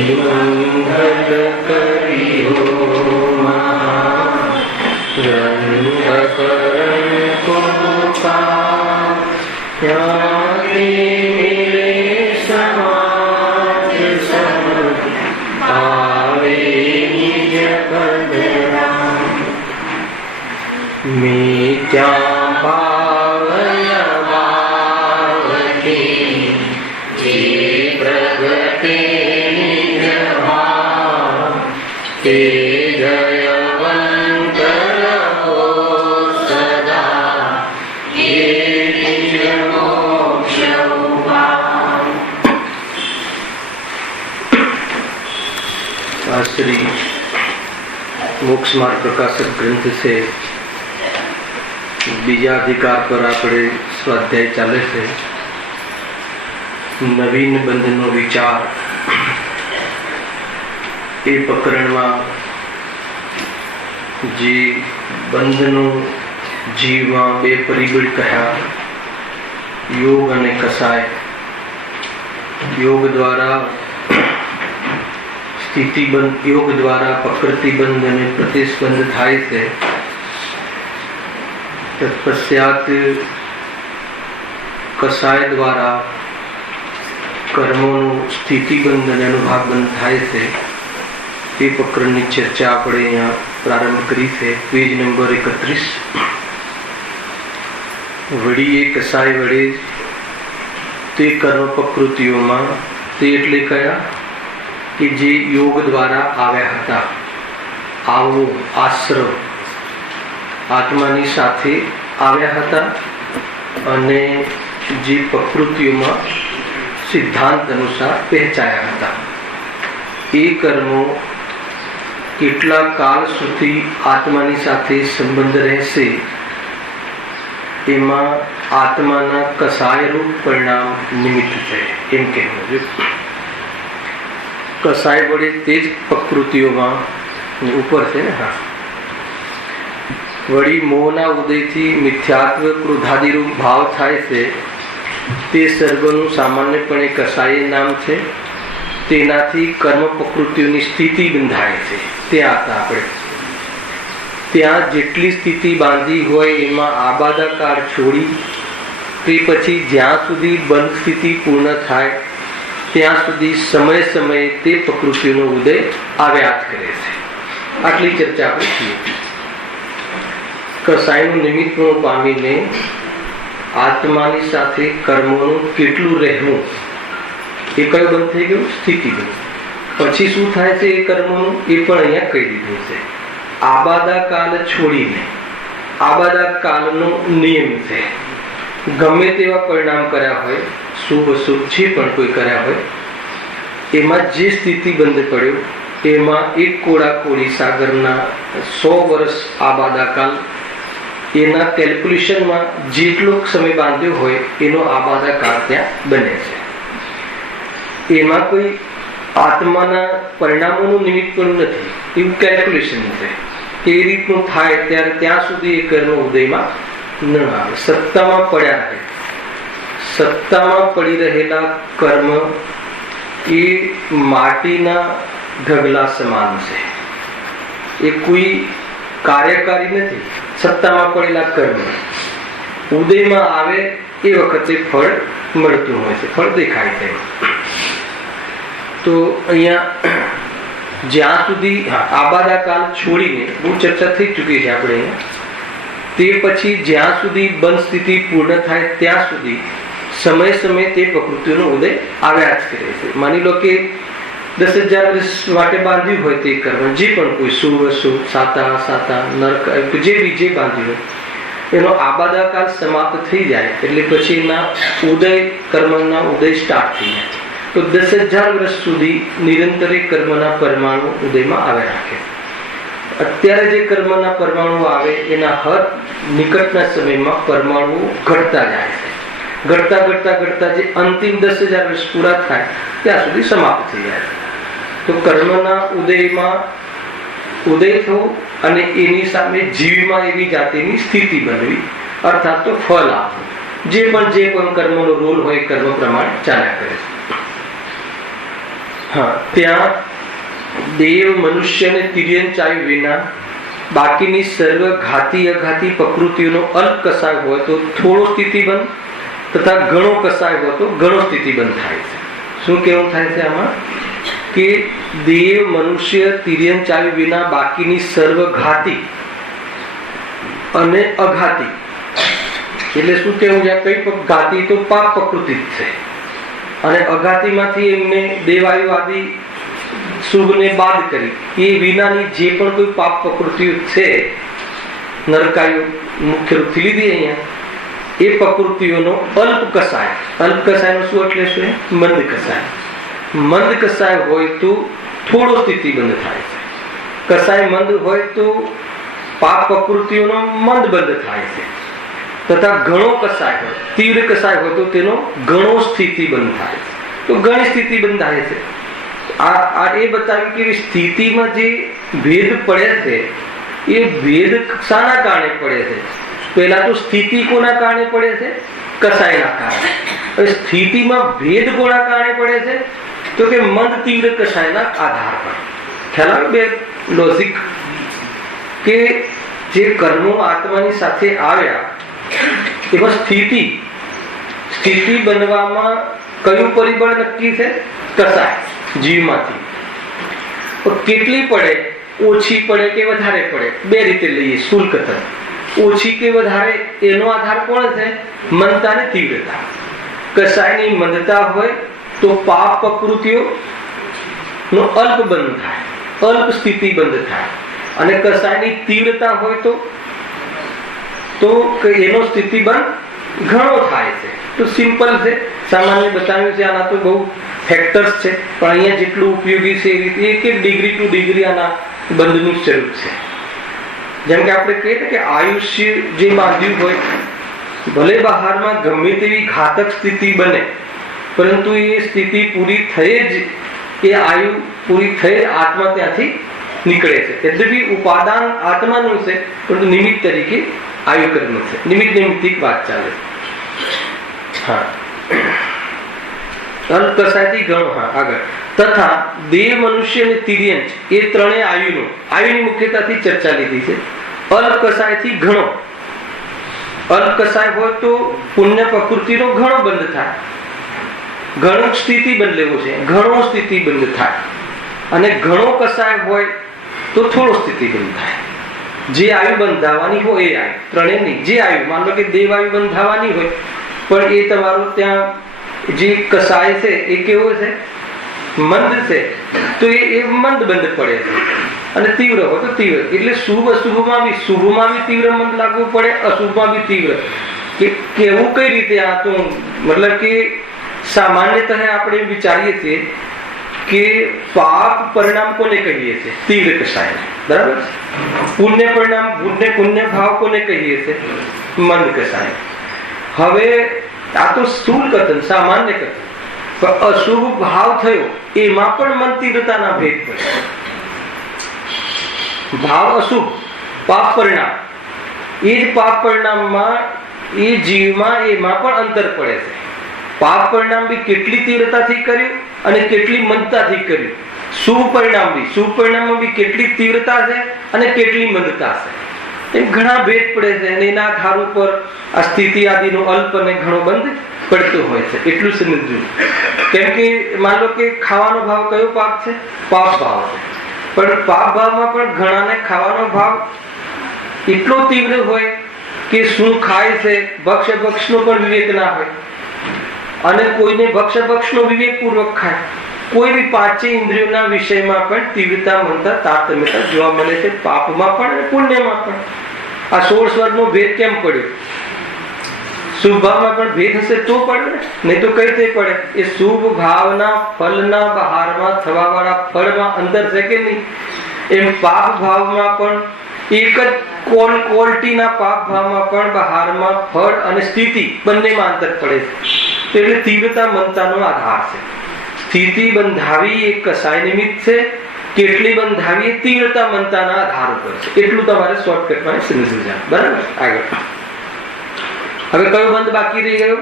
મંગલ કરિયો રંગકરણ કૃપા ત્યાંથી મિલે સમાજ સબ આવે નિજ પદરામ મિત્યા ભાવય ભાવતી જે પ્રગટે નિજ ભાવ તે જયવંત રહો સદા એ નિજ મોક્ષ ઉપાય। श्री मोक्ष मार्ग प्रकाशक ग्रंथ से बीजा अधिकार पर આપણે સ્વાધ્યાય ચાલે છે। નવીન બંધનો વિચાર એ પ્રકરણમાં જે બંધનો જીવમાં બે પરિબળ કહ્યા, યોગ અને કસાય। યોગ द्वारा स्थिति बंध, योग द्वारा प्रकृति बंध અને प्रतिस्पंद થાય છે। तत्पश्चात कसाय द्वारा कर्मों स्थिति बंध અને અનુભાગ બંધ થાય છે। તે પ્રકરણની ચર્ચા આપણે અહીંયા પ્રારંભ કરી છે। Page number 31। વળી એ કસાય વડે તે કર્મ પ્રકૃતિઓમાં તે એટલે કયા કે જે યોગ દ્વારા આવ્યા હતા। આવો આશ્રવ આત્માની સાથે આવ્યા હતા અને જે પ્રકૃતિઓમાં સિદ્ધાંત અનુસાર પહેચાયા હતા। એ કર્મો કેટલા કાળ સુધી આત્માની સાથે સંબંધ રહેશે એમાં આત્માના કસાયરૂપ પરિણામ નિમિત્ત છે એમ કહેવું જોઈએ। कसाय वडे तेज प्रकृतिओं ऊपर से ने हाँ वड़ी मोहना उदय थी मिथ्यात्व क्रोधादि रूप भाव थाय से ते सर्वनु सामान्यपणे कसाय नाम छे। तेनाथी कर्म प्रकृतिओनी स्थिति बंधाय छे। त्यां आपणे त्यां जेटली स्थिति बांधी होय एमां आबादाकार छोड़ी ते पछी ज्यां सुधी बंध स्थिति पूर्ण थाय ત્યાં સુધી સમય સમયે તે પ્રકૃતિનો ઉદય આવ્યા જ કરે છે। આટલી ચર્ચા આપણે થઈ। કસાયનું નિમિત્તપણું પામીને આત્માની સાથે કર્મોનું કેટલું રહેવું એ કયો બંધ થઈ ગયું? સ્થિતિ બંધ। પછી શું થાય છે એ કર્મોનું એ પણ અહીંયા કહી દીધું છે। આબાદા કાલ છોડીને, આબાદા કાલનો નિયમ છે। ગમે તેવા પરિણામ કર્યા હોય, શુભ અશુભ જે પણ કોઈ કર્યા હોય, એમાં જે સ્થિતિ બંધ પડ્યો એમાં એક કોડા કોડી સાગરના 100 વર્ષ આબાદાકાલ એના કેલ્ક્યુલેશનમાં જેટલો સમય બાંધ્યો હોય એનો આબાદાકાળ ત્યાં બને છે। એમાં કોઈ આત્માના પરિણામોનું નિમિત્ત પણ નથી, એવું કેલ્ક્યુલેશન છે। એ રીતનું થાય ત્યારે ત્યાં સુધી એ કર્મ ઉદયમાં ન આવે, સત્તામાં પડ્યા રહે। સત્તામાં પડી રહેલા કર્મ એ માટીના ઢગલા સમાન છે। એ કોઈ કાર્યકારી નથી। સત્તામાં પડેલા કર્મ ઉદયમાં આવે એ વખતે ફળ મળતું હોય છે, ફળ દેખાય છે। તો અહીંયા જ્યાં સુધી આબાદાકાલ છોડીને બહુ ચર્ચા થઈ ચૂકી છે આપણે અહીંયા। તે પછી જ્યાં સુધી બંધ સ્થિતિ પૂર્ણ થાય ત્યાં સુધી સમય સમય તે પ્રકૃતિનો ઉદય આવ્યા જ કરે છે। માની લો કે 10,000 વર્ષ માટે બાંધ્યું હોય તે કર્મ, જે પણ કોઈ શુભ અશુભ સાતા સાતા નરક જે બી જે બાંધ્યું હોય એનો આબાદાકાળ સમાપ્ત થઈ જાય એટલે પછી એના ઉદય કર્મના ઉદય સ્ટાર્ટ થઈ જાય। તો 10,000 વર્ષ સુધી નિરંતર કર્મના પરમાણુ ઉદયમાં આવ્યા રાખે। અત્યારે જે કર્મના પરમાણુ આવે એના હદ નિકટના સમયમાં પરમાણુ ઘટતા જાય છે। ઘટતા ઘટતા ઘટતા જે અંતિમ 10,000 વર્ષ પૂરા થાય ત્યાં સુધી સમાપ્ત થઈ જાય। તો કર્મના ઉદયમાં ઉદય થવું અને એની સામે જીવમાં એવી જાતિની સ્થિતિ બનવી, અર્થાત તો ફળ આપવું। જે પણ કર્મનો રોલ હોય કર્મ પ્રમાણે ચાલ્યા કરે છે। હા, ત્યાં દેવ મનુષ્ય અને તિર્યન ચાવી વિના બાકીની સર્વ ઘાતી અઘાતી પ્રકૃતિઓનો અલ્પ કસાય હોય તો થોડો સ્થિતિબંધ, તથા ઘણો કસાય હોય તો ઘણો સ્થિતિબંધ થાય છે. શું કેવું થાય છે આમાં? કે દેવ મનુષ્ય તિર્યન ચાવી વિના બાકીની સર્વ ઘાતી અને અઘાતી, એટલે શું કેવું છે? કઈ ઘાતી તો પાપ પ્રકૃતિ જ છે, અને અઘાતીમાંથી એમને દેવાયુ આદિ શુભને બાદ કરી એ વિનાની જે પણ કોઈ પાપ પ્રકૃતિઓ છે, નરકાયુ મુખ્ય રૂપથી લીધી અહીંયા, એ પ્રકૃતિઓનો અલ્પ કસાય. અલ્પ કસાયનો શું એટલે છે? મંદ કસાય. મંદ કસાય હોય તો થોડો સ્થિતિબંધ થાય છે. કસાય મંદ હોય તો પાપ પ્રકૃતિઓનો મંદ બંધ થાય છે. તથા ઘણો કસાય હોય, તીવ્ર કસાય હોય તો તેનો ઘણો સ્થિતિબંધ થાય છે. તો ઘણી સ્થિતિબંધ થાય છે. આ એ બતાવ્યું કે સ્થિતિમાં જે ભેદ પડે છે એ ભેદ શાના કારણે પડે છે? પહેલા તો સ્થિતિ કોના કારણે પડે છે? કસાયના કારણે. હવે સ્થિતિમાં ભેદ કોના કારણે પડે છે? તો કે મંદ તીવ્ર કસાયના આધાર પર. ખ્યાલ આવે? બે લોજિક કે જે કર્મો આત્માની સાથે આવ્યા એમાં સ્થિતિ બનવામાં કયું પરિબળ નક્કી છે? કસાય જીવમાંથી. કેટલી પડે? ઓછી પડે કે વધારે પડે? બે રીતે લઈએ શુલ્કતર. ઓછી કે વધારે એનો આધાર કોણ છે? મંદતા અને તીવ્રતા. કસાયની મંદતા હોય તો પાપ પ્રકૃતિઓ નો અલ્પ બંધ થાય, અલ્પ સ્થિતિ બંધ થાય, અને કસાયની તીવ્રતા હોય તો એનો સ્થિતિ બંધ ઘણો થાય છે. તો સિમ્પલ છે, સામાન્ય બતાવ્યું છે. આના તો બહુ ફેક્ટર્સ છે, પણ અહીંયા જેટલું ઉપયોગી છે એ રીતે એક ડિગ્રી ટુ ડિગ્રી આના બંધનું સ્વરૂપ છે. જેમ કે આપણે કહીએ કે આયુષ્ય જે બાંધ્યું હોય, ભલે બહારમાં ગમે તેવી ઘાતક સ્થિતિ બને, પરંતુ એ સ્થિતિ પૂરી થઈ જ, એ આયુ પૂરી થઈ આત્મા ત્યાંથી નીકળે છે. યદ્યપિ ઉપાદાન આત્માનું છે, પરંતુ નિમિત્ત તરીકે આયુ કર્મ છે. નિમિત્તિક વાત ચાલે. હા, અલ્પ કસાયથી ઘણો. હા, આગળ. તથા દેવ મનુષ્ય અને તિર્યન એ ત્રણેય આયુની મુખ્યતાથી ચર્ચા લીધી છે. અલ્પ કસાયથી ઘણો. અલ્પ કસાય હોય તો પુણ્ય પ્રકૃતિનો ઘણો બંધ થાય, ઘણું સ્થિતિ બંધ લેવું છે, ઘણો સ્થિતિ બંધ થાય. અને ઘણો કસાય હોય તો થોડો સ્થિતિ બંધ થાય. જે આયુ બંધાવાની હોય એ આયુ, ત્રણેય નહીં. જે આયુ, માન લો કે દેવ આયુ બંધાવાની હોય, પણ એ તમારું ત્યાં જે કસાય છે એ કેવો છે? મંદ છે. તો એ મંદ બંધ પડે છે. અને તીવ્ર હોય તો તીવ્ર. એટલે શુભ અશુભમાં બી તીવ્ર મંદ લાગવું પડે, અશુભમાં બી તીવ્ર. કેવું કઈ રીતે? આ તો મતલબ કે સામાન્યતઃ આપણે વિચારીએ છીએ કે પાપ પરિણામ કોને કહીએ છીએ? તીવ્ર કસાય. બરાબર. પુણ્ય પરિણામ, પુણ્ય ભાવ કોને કહીએ છીએ? મંદ કસાય. હવે આ તો સ્થૂળ કથન, સામાન્ય કથન. પણ અશુભ ભાવ થયો એમાં પણ મન તીવ્રતાના ભેદ પડે. ભાવ અશુભ, પાપ પરિણામ, એ જ પાપ પરિણામમાં એ જીવમાં એમાં પણ અંતર પડે છે. પાપ પરિણામ બી કેટલી તીવ્રતાથી કર્યું અને કેટલી મંદતાથી કર્યું. શુભ પરિણામમાં બી કેટલી તીવ્રતા છે અને કેટલી મંદતા છે. એમ ઘણા ભેદ પડે છે, અને એના આધાર ઉપર આ સ્થિતિ આદિનો અલ્પ અને ઘણો બંધ પડતો હોય છે. એટલું સમજવું. કેમ કે માન લો કે ખાવાનો ભાવ કયો પાપ છે? પાપ ભાવ છે. પણ પાપ ભાવમાં પણ ઘણાને ખાવાનો ભાવ એટલો તીવ્ર હોય કે શું ખાય છે ભક્ષ્ય-ભક્ષનો પણ વિવેક ના હોય, અને કોઈને ભક્ષ્ય-ભક્ષનો વિવેક પૂર્વક ખાય. કોઈ બી પાંચે ઇન્દ્રિયોના વિષયમાં પણ તીવ્રતા મંદતા તારતમ્યતા જોવા મળે છે, પાપમાં પણ અને પુણ્યમાં પણ. આ 16 સ્વર્ગનો ભેદ કેમ પડ્યો? શુભ ભાવમાં પણ ભેદ હશે તો પડે ને, નહીં તો કઈ રીતે પડે? એ શુભ ભાવના ફલના બહારમાં થવા વાળા ફળમાં અંતર છે કે નહીં? એમ પાપ ભાવમાં પણ એક જ ક્વોલિટીના પાપ ભાવમાં પણ બહારમાં ફળ અને સ્થિતિ બંનેમાં અંતર પડે છે. તો એટલે તીવ્રતા મંદતાનો આધાર છે. સ્થિતિ બંધાવી એ કસાય નિમિત્ત છે, કેટલી બંધાવી એ તીવ્રતા મંદતાના આધાર ઉપર છે. એટલું તમારે શોર્ટકટમાં સમજી જાવ. બરાબર. આગળ હવે કયો બંધ બાકી રહી ગયો?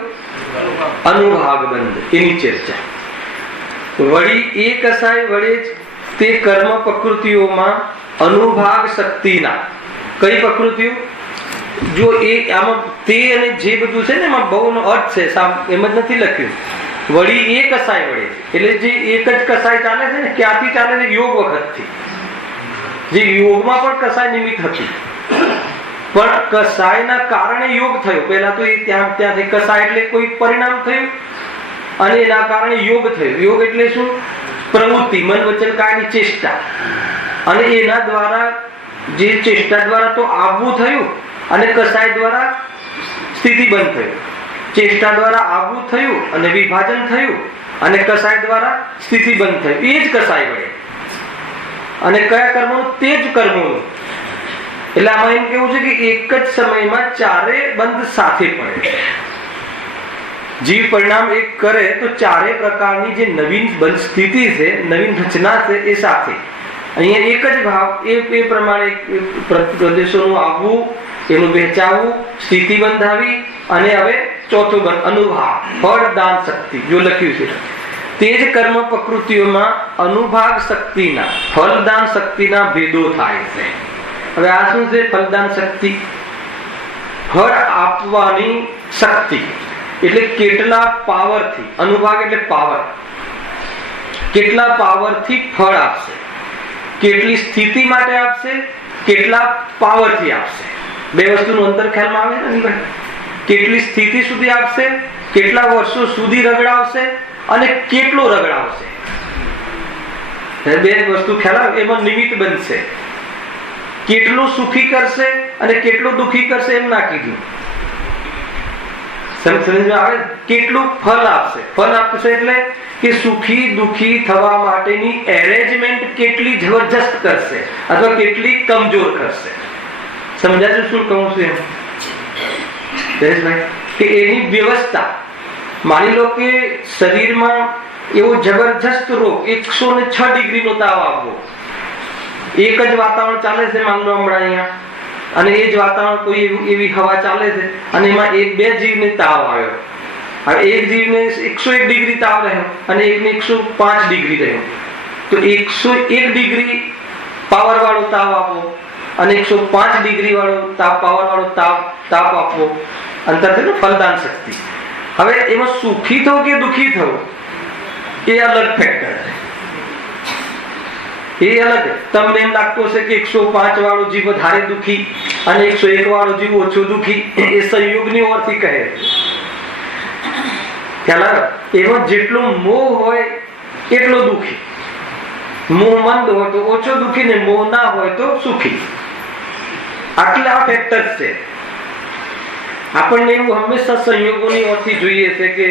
અનુભાગ બંધ. એની ચર્ચા. વળી એ કસાય વડે જ તે કર્મ પ્રકૃતિઓમાં અનુભાગ શક્તિના, કઈ પ્રકૃતિઓ? જો એ આમાં તે અને જે બધું છે ને એમાં બહુનો અર્થ છે, એમ જ નથી લખ્યું. વળી એ કસાય વડે, એટલે જે એક જ કસાય ચાલે છે ને, ક્યાંથી ચાલે છે? યોગ વખતથી. જે યોગમાં પણ કસાય નિમિત્ત હતી, પણ કસાયના કારણે યોગ થયો. પહેલા તો એ ત્યાંથી કસાય એટલે કોઈ પરિણામ થયું, અને એના કારણે યોગ થયો. યોગ એટલે શું? પ્રવૃત્તિ, મન વચન કાયની ચેષ્ટા. અને એના દ્વારા, જે ચેષ્ટા દ્વારા તો આવવું થયું, અને કસાય દ્વારા સ્થિતિ બંધ થયું. ચેષ્ટા દ્વારા આવવું થયું અને વિભાજન થયું, અને કસાય દ્વારા સ્થિતિ બંધ થયું. એ જ કસાય વડે. અને કયા કર્મોનું? તે જ કર્મોનું. એટલે આમાં એમ કેવું છે કે એક જ સમયમાં ચારે બંધ સાથે પડે. જીવ પરિણામ એક કરે તો ચારે પ્રકારની જે નવીન બંધ સ્થિતિ છે, નવીન રચના છે, એ સાથે. અહીંયા એક જ ભાવ, એ પ્રમાણે પ્રદેશોનું આવવું, એનું વહેંચાવું, સ્થિતિ બંધાવી, અને હવે ચોથું બંધ અનુભાગ, ફળ દાન શક્તિ, જો લખ્યું છે. તે જ કર્મ પ્રકૃતિઓમાં અનુભાગ શક્તિના, ફલદાન શક્તિના ભેદો થાય છે. હવે આ શું છે? ફલદાન શક્તિ, ફળ આપવાની શક્તિ. એટલે કેટલા પાવરથી, અનુભાગ એટલે પાવર, કેટલા પાવરથી ફળ આપશે, કેટલી સ્થિતિ માટે આપશે, કેટલા પાવરથી આપશે. બે વસ્તુનું અંતર ખ્યાલમાં આવે ને? કેટલી સ્થિતિ સુધી આપશે, કેટલા વર્ષો સુધી રગડાવશે, અને કેટલો રગડાવશે. બે વસ્તુ ખ્યાલ આવે, એમાં નિમિત્ત બનશે. કેટલું સુખી કરશે અને કેટલું દુખી કરશે એમ ના કીધું. સમજમાં આવે? કેટલું ફલ આપશે. ફલ આપશે એટલે કે સુખી દુખી થવા માટેની એરેન્જમેન્ટ કેટલી જબરજસ્ત કરશે અથવા કેટલી કમજોર કરશે. સમજાય શું કહું છું એમ? કે એની વ્યવસ્થા. માની લો કે શરીરમાં એવો જબરજસ્ત રોગ, 106 ડિગ્રીનો તાવ આવવો. એક જ વાતાવરણ ચાલે છે, માની લો હમણાં અહીંયા, અને એ જ વાતાવરણ કોઈ એવી હવા ચાલે છે, અને એમાં એક બે જીવને તાવ આવ્યો. હવે એક જીવને 101 ડિગ્રી તાવ રહ્યો અને એકને 105 ડિગ્રી રહ્યો. તો 101 ડિગ્રી પાવર વાળો તાવ આપવો અને 105 ડિગ્રી વાળો પાવર વાળો તાપ આપવો. અંતર થયું ફલદાન શક્તિ. હવે એમાં સુખી થવું કે દુખી થવું એ અલગ ફેક્ટર છે. એ અલગ. તમને એમ લાગતું હશે કે 105 વાળો જીવ વધારે દુખી અને 101 વાળો જીવ ઓછો દુખી, એ સંયોગની ઓરથી કહે. ખ્યાલ આવે? એમાં જેટલો મોહ હોય એટલો દુખી. મોહમંદ હોય તો ઓછો દુખી, ને મોહ ના હોય તો સુખી. આટલા ફેક્ટર્સ છે. આપણને એવું હંમેશા સંયોગોની ઓરથી જોઈએ છે કે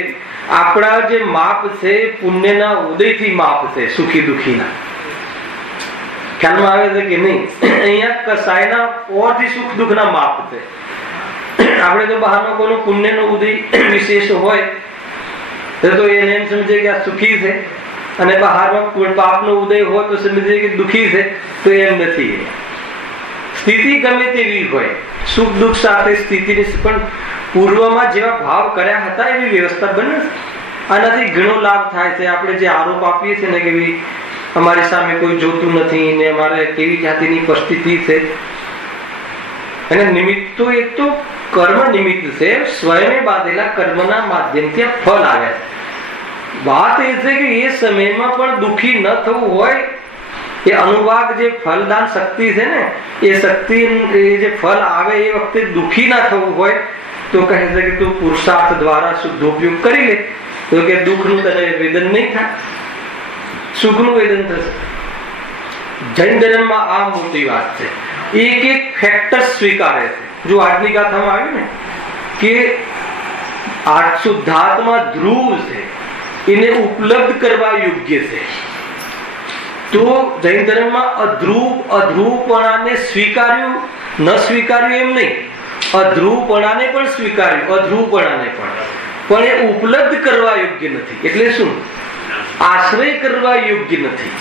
આપણા જે માપ છે પુણ્યના ઉદયથી માપ છે, સુખી દુખીના. ખ્યાલમાં આવે છે કે નહીં? અહીંયા કસાયના ઓરથી સુખ દુઃખના માપ છે. આપણે તો બહારનો કોઈનો પુણ્યનો ઉદય વિશેષ હોય તો એને એમ સમજે કે આ સુખી છે, અને બહારમાં પાપનો ઉદય હોય તો સમજે કે દુખી છે. તો એમ નથી. સ્થિતિ ગમે તેવી હોય, સુખ દુઃખ સાથે સ્થિતિની, પણ પૂર્વમાં જેવા ભાવ કર્યા હતા એવી વ્યવસ્થા બને. આનાથી ઘણો લાભ થાય છે. આપણે જે આરોપ આપીએ છીએ ને કે અમારી સામે કોઈ જોતું નથી ને અમારે કેવી જાતિની પરિસ્થિતિ છે, અને નિમિત્ત તો એક તો કર્મ નિમિત્ત છે. સ્વયં બાંધેલા કર્મના માધ્યમથી આ ફળ આવે. વાત એ છે કે એ સમયમાં પણ દુઃખી ન થવું હોય, એ અનુભાગ જે ફલદાન શક્તિ છે ને, એ શક્તિ જે ફળ આવે એ વખતે દુઃખી ના થવું હોય તો કહે છે કે તું પુરુષાર્થ દ્વારા શુદ્ધ ઉપયોગ કરી લે, તો કે દુઃખનું તને વેદન નહીં થાય, સુખનું વેદન થશે. જૈન ધર્મમાં આ મોટી વાત છે. એક એક ફેક્ટર સ્વીકારે છે. જો આજની ગાથામાં આવ્યું ને કે શુદ્ધાત્મા ધ્રુવ છે, એને ઉપલબ્ધ કરવા યોગ્ય છે, તો જૈન ધર્મમાં અધ્રુવપણાને સ્વીકાર્યું, ન સ્વીકાર્યું એમ નહીં, અધ્રુવપણાને પણ સ્વીકાર્યું, અધ્રુવપણાને પણ એ ઉપલબ્ધ કરવા યોગ્ય નથી. એટલે શું? આશ્રય કરવા યોગ્ય નથી.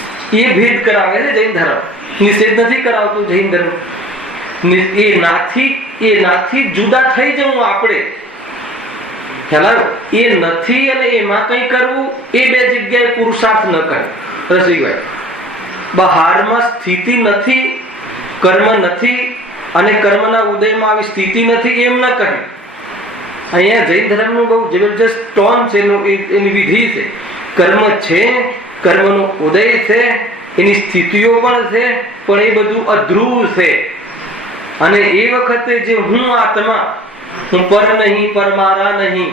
એ ભેદ કરાવે છે જૈન ધર્મ. નિષેધ નથી કરાવતું જૈન ધર્મ. એનાથી જુદા થઈ જવું આપણે, ખ્યાલ આવ્યો? એ નથી અને એમાં કંઈ કરવું, એ બે જગ્યાએ પુરુષાર્થ ન કરે રસિકભાઈ. બહારમાં સ્થિતિ નથી, કર્મ નથી, અને કર્મના ઉદયમાં આવી સ્થિતિ નથી એમ ન કહે. અહીંયા જૈન ધર્મનું બહુ જબરજસ્ત ટોન છે, એની વિધિ છે. કર્મ છે, કર્મનો ઉદય છે, એની સ્થિતિઓ પણ છે, પણ એ બધું અધ્રુવ છે. અને એ વખતે જે હું આત્મા, હું પર નહીં, પરમારા નહીં,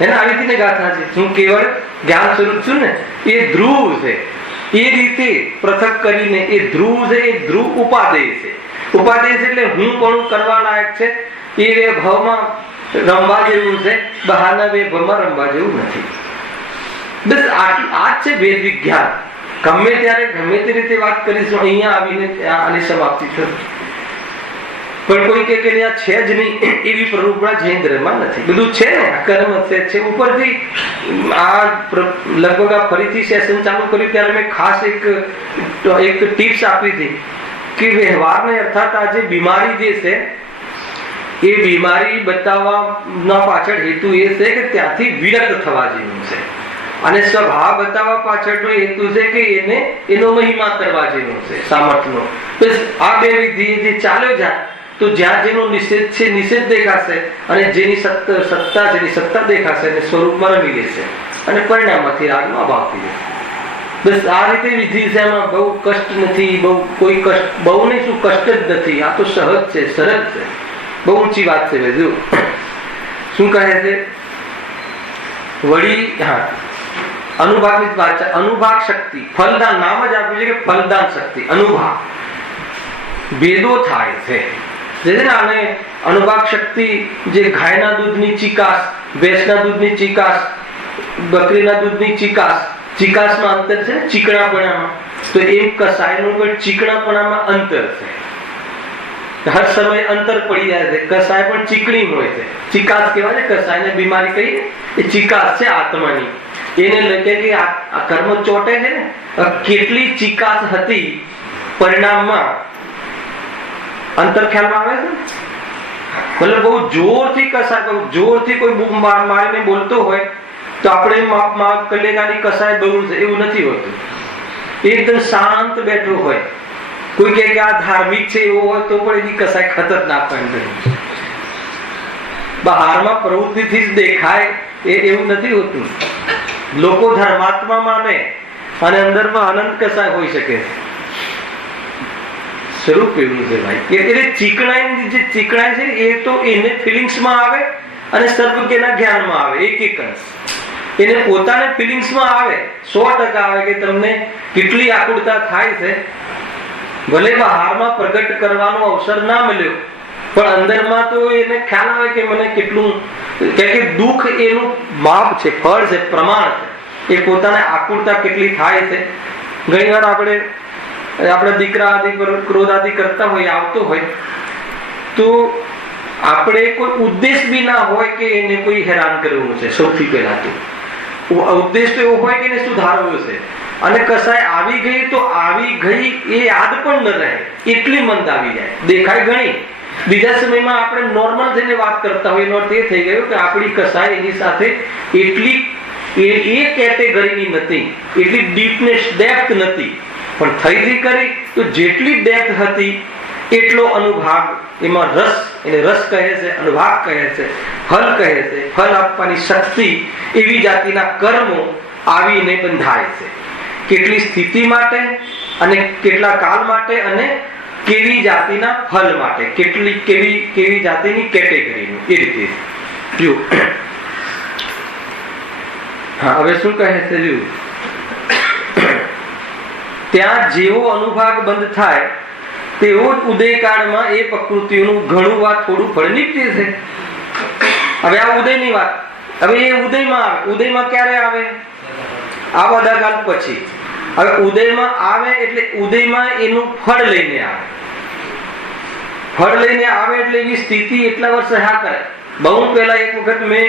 એને આવી રીતે ગાથા છે, હું કેવળ જ્ઞાન સ્વરૂપ છું ને, એ ધ્રુવ છે. એ રીતે પૃથક કરીને એ ધ્રુવ છે, એ ધ્રુવ ઉપાદેય છે. ઉપાદેય છે એટલે હું પણ કરવા લાયક છે. એ બે ભાવમાં રમવા જેવું છે, બહારના બે ભાવમાં રમવા જેવું નથી. બસ આ જ છે વેદ વિજ્ઞાન. ગમે ત્યારે ગમે તે રીતે વાત કરીશું, અહીંયા આવીને આની સમાપ્તિ થશે. પણ કોઈ કે આ છે જ નહીં એવી પ્રરૂપણા જૈન ધર્મમાં નથી. બધું છે ને, કર્મ છે ઉપરથી. આ લગભગ આ ફરીથી સેશન ચાલુ કર્યું ત્યારે મેં ખાસ એક ટિપ્સ આપી હતી કે વ્યવહારને અર્થાત આ જે બીમારી જે છે એ બીમારી બતાવવાના પાછળ હેતુ એ છે કે ત્યાંથી વિરક્ત થવા જેવું છે, અને સ્વભાવ બતાવવા પાછળનો હેતુ છે કે એનો મહિમા કરવા જેવો છે, સામર્થ્યનો. બસ આ બે વિધિ જે ચાલ્યો જાય તો જ્યાં જેનો નિષેધ છે નિષેધ દેખાશે, અને જેની સત્તા છે એની સત્તા દેખાશે, અને સ્વરૂપમાં રમી લેશે, અને પરિણામમાંથી રાગનો અભાવ થઈ જશે. બસ આ રીતે વિધિ છે. એમાં બહુ કષ્ટ નથી, કોઈ કષ્ટ, બહુ નહીં શું કષ્ટ જ નથી. આ તો સહજ છે, સરળ છે, બહુ ઊંચી વાત છે. બધું શું કહે છે વળી? હા, અનુભાગની વાત છે. અનુભાગ શક્તિ, ફલદાન નામ જ આપ્યું છે કે ફલદાન શક્તિ. અનુભાગ ભેદો થાય છે. આને અનુભાગ શક્તિ, જે ગાયના દૂધની ચીકાશ, ભેંસના દૂધની ચીકાશ, બકરીના દૂધની ચીકાશ, ચીકાશમાં અંતર છે, ચીકણાપણામાં. તો એમ કસાયનું પણ ચીકણાપણામાં અંતર છે. હર સમય અંતર પડી જાય છે. કસાય પણ ચીકણી હોય છે, ચીકાશ કહેવાય છે. કસાયને બીમારી કહી એ ચીકાશ છે આત્માની. એને લગે કે આ કર્મ ચોટે છે ને, કેટલી ચીકાશ હતી પરિણામમાં, અંતર ખ્યાલમાં આવે છે. મતલબ બહુ જોરથી કસાય, બહુ જોરથી કોઈ બૂમ મારીને બોલતો હોય તો આપણે માપ કલેગાની કસાય બહુ છે એવું નથી હોતું. એકદમ શાંત બેઠો હોય, કોઈ કે આ ધાર્મિક છે એવો હોય તો પણ એની કસાય ખતરનાક હોય. બહારમાં પ્રવૃત્તિથી જ દેખાય એવું નથી હોતું. લોકો ધર્માત્મા માને અને અંદરમાં અનંત કસાય હોઈ શકે છે. સ્વરૂપ એવું છે ભાઈ. એટલે ચીકણાઈ, જે ચીકણાઈ છે એ તો એને ફિલિંગ્સમાં આવે અને સર્વજ્ઞના જ્ઞાનમાં આવે. એક અંશ એને પોતાને ફિલિંગ્સમાં આવે, 100% આવે કે તમને કેટલી આકુળતા થાય છે. ભલે બહારમાં પ્રગટ કરવાનો અવસર ના મળ્યો, પણ અંદરમાં તો એને ખ્યાલ આવે કે મને કેટલું, કે દુઃખ એનું માપ છે, ફળ છે, પ્રમાણ છે. એ પોતાને આકુળતા કેટલી થાય છે. ઘણી વાર આપણે દીકરા આદિ પર ક્રોધ આદિ કરતા હોય, આવતો હોય તો આપણે કોઈ ઉદ્દેશ બી ના હોય કે એને કોઈ હેરાન કરવું છે. સૌથી પહેલા તો ઉદ્દેશ તો એવો હોય કે એને સુધારવું છે. અને કસાય આવી ગઈ તો આવી ગઈ એ યાદ પણ ન રહે, એટલી મંદ આવી જાય. દેખાય ઘણી, બીજા સમયમાં આપણે નોર્મલ થઈને વાત કરતા હોય એનો અર્થ એ થઈ ગયો કે આપણી કસાય એની સાથે એટલી એ કેટેગરીની નથી, એટલી ડીપનેસ, ડેપ્થ નથી. પણ થઈ કરી તો જેટલી ડેપ્થ હતી એટલો અનુભાગ, એમાં રસ, એને રસ કહે છે, અનુભાગ કહે છે, ફલ કહે છે. ફલ આપવાની શક્તિ એવી જાતિના કર્મો આવીને બંધાય છે. કેટલી સ્થિતિ માટે અને કેટલા કાલ માટે અને કેવી જાતિના ફલ માટે, કેવી જાતિની કેટેગરીનું, એ રીતે. જો હા, હવે શું કહે છે? જો ત્યાં જેવો અનુભાગ બંધ થાય તેવો જ ઉદયકાળમાં એ પ્રકૃતિનું ઘણું વાત થોડું ફળ નીકળે છે. હવે આ ઉદયની વાત, હવે એ ઉદયમાં આવે. ઉદયમાં ક્યારે આવે? આ બધા કાલ પછી. હવે ઉદયમાં આવે એટલે ઉદયમાં એનું ફળ લઈને આવે. ફળ લઈને આવે એટલે એની સ્થિતિ એટલા વર્ષ સહ્યા કરે. બહુ પહેલા એક વખત મેં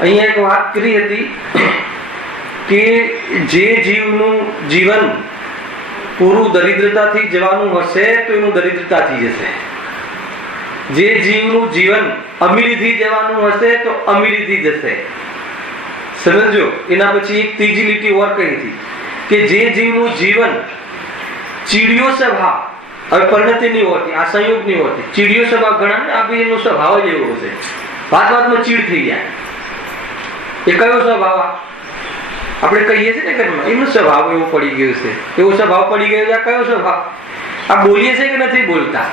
અહીંયા એક વાત કરી હતી કે જે જીવનું જીવન પૂરું દરિદ્રતાથી જવાનું હશે તો એનું દરિદ્રતાથી જશે. જે જીવનું જીવન અમીરીથી જવાનું હશે તો અમીરીથી જશે. સમજો. એના પછી એક ત્રીજી લીટી ઓર કહી હતી કે જે જીવનું જીવન ચીડિયો સ્વભાવ, હવે પરિણતિ નહીં હોતી, આ સંયોગ નહીં હોતી, ચીડિયો સ્વભાવ ઘણા ને આ એનો સ્વભાવ જ એવો હશે, વાત વાતમાં ચીડ થઈ જાય. એ કયો સ્વભાવ? આપણે કહીએ છીએ ને ઘરમાં એનો સ્વભાવ એવો પડી ગયો છે, એવો સ્વભાવ પડી ગયો છે. આ કયો સ્વભાવ? આ બોલીએ છે કે નથી બોલતા,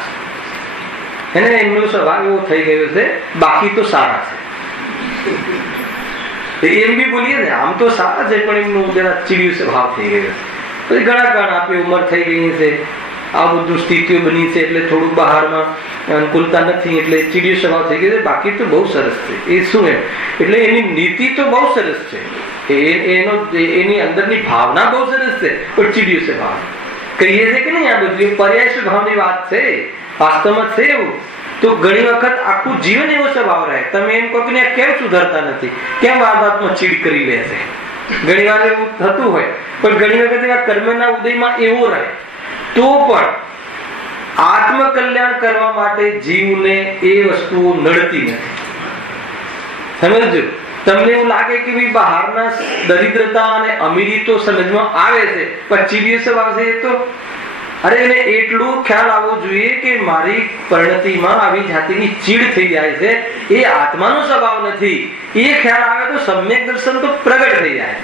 એને એમનો સ્વભાવ એવો થઈ ગયો છે. બાકી તો સારા છે, એમ બી બોલીએ ને આમ તો સારા છે, પણ એમનું જરા ચીડિયું સ્વભાવ થઈ ગયો. પછી ઘણા કારણ આપે ઉંમર થઈ ગઈ છે, આ બધું સ્થિતિઓ બની છે એટલે થોડુંક બહારમાં અનુકૂળતા નથી એટલે ચીડિયો સ્વભાવ થઈ ગયો છે. બાકી તો બહુ સરસ છે. એ શું એમ એટલે એની નીતિ તો બહુ સરસ છે, એની અંદરની ભાવના બહુ સરસ છે, પણ ચીડિયો સ્વભાવ કહીએ છે કે નહીં. આ બધું પર્યાય સ્વભાવની વાત છે, વાસ્તવમાં છે એવું. તો ઘણી વખત આખું જીવન એવો સ્વભાવ રહે. તમે એમ કહો કે કેમ સુધરતા નથી, કેમ વાતમાં ચીડ કરી લે છે, ઘણી વાર એવું થતું હોય. પણ ઘણી વખત એવા કર્મના ઉદયમાં એવો રહે તો પણ આત્મકલ્યાણ કરવા માટે જીવને એ વસ્તુઓ નડતી નથી. સમજો. તમને એવું લાગે કે ભાઈ બહારના દરિદ્રતા અને અમીરી તો સમજમાં આવે છે, પણ ચીડિયો સ્વભાવ છે તો અરે એને એટલું ખ્યાલ આવવો જોઈએ કે મારી પરિણતિમાં આવી જાતિની ચીડ થઈ જાય છે, એ આત્માનો સ્વભાવ નથી. એ ખ્યાલ આવે તો સમ્યક દર્શન તો પ્રગટ થઈ જાય.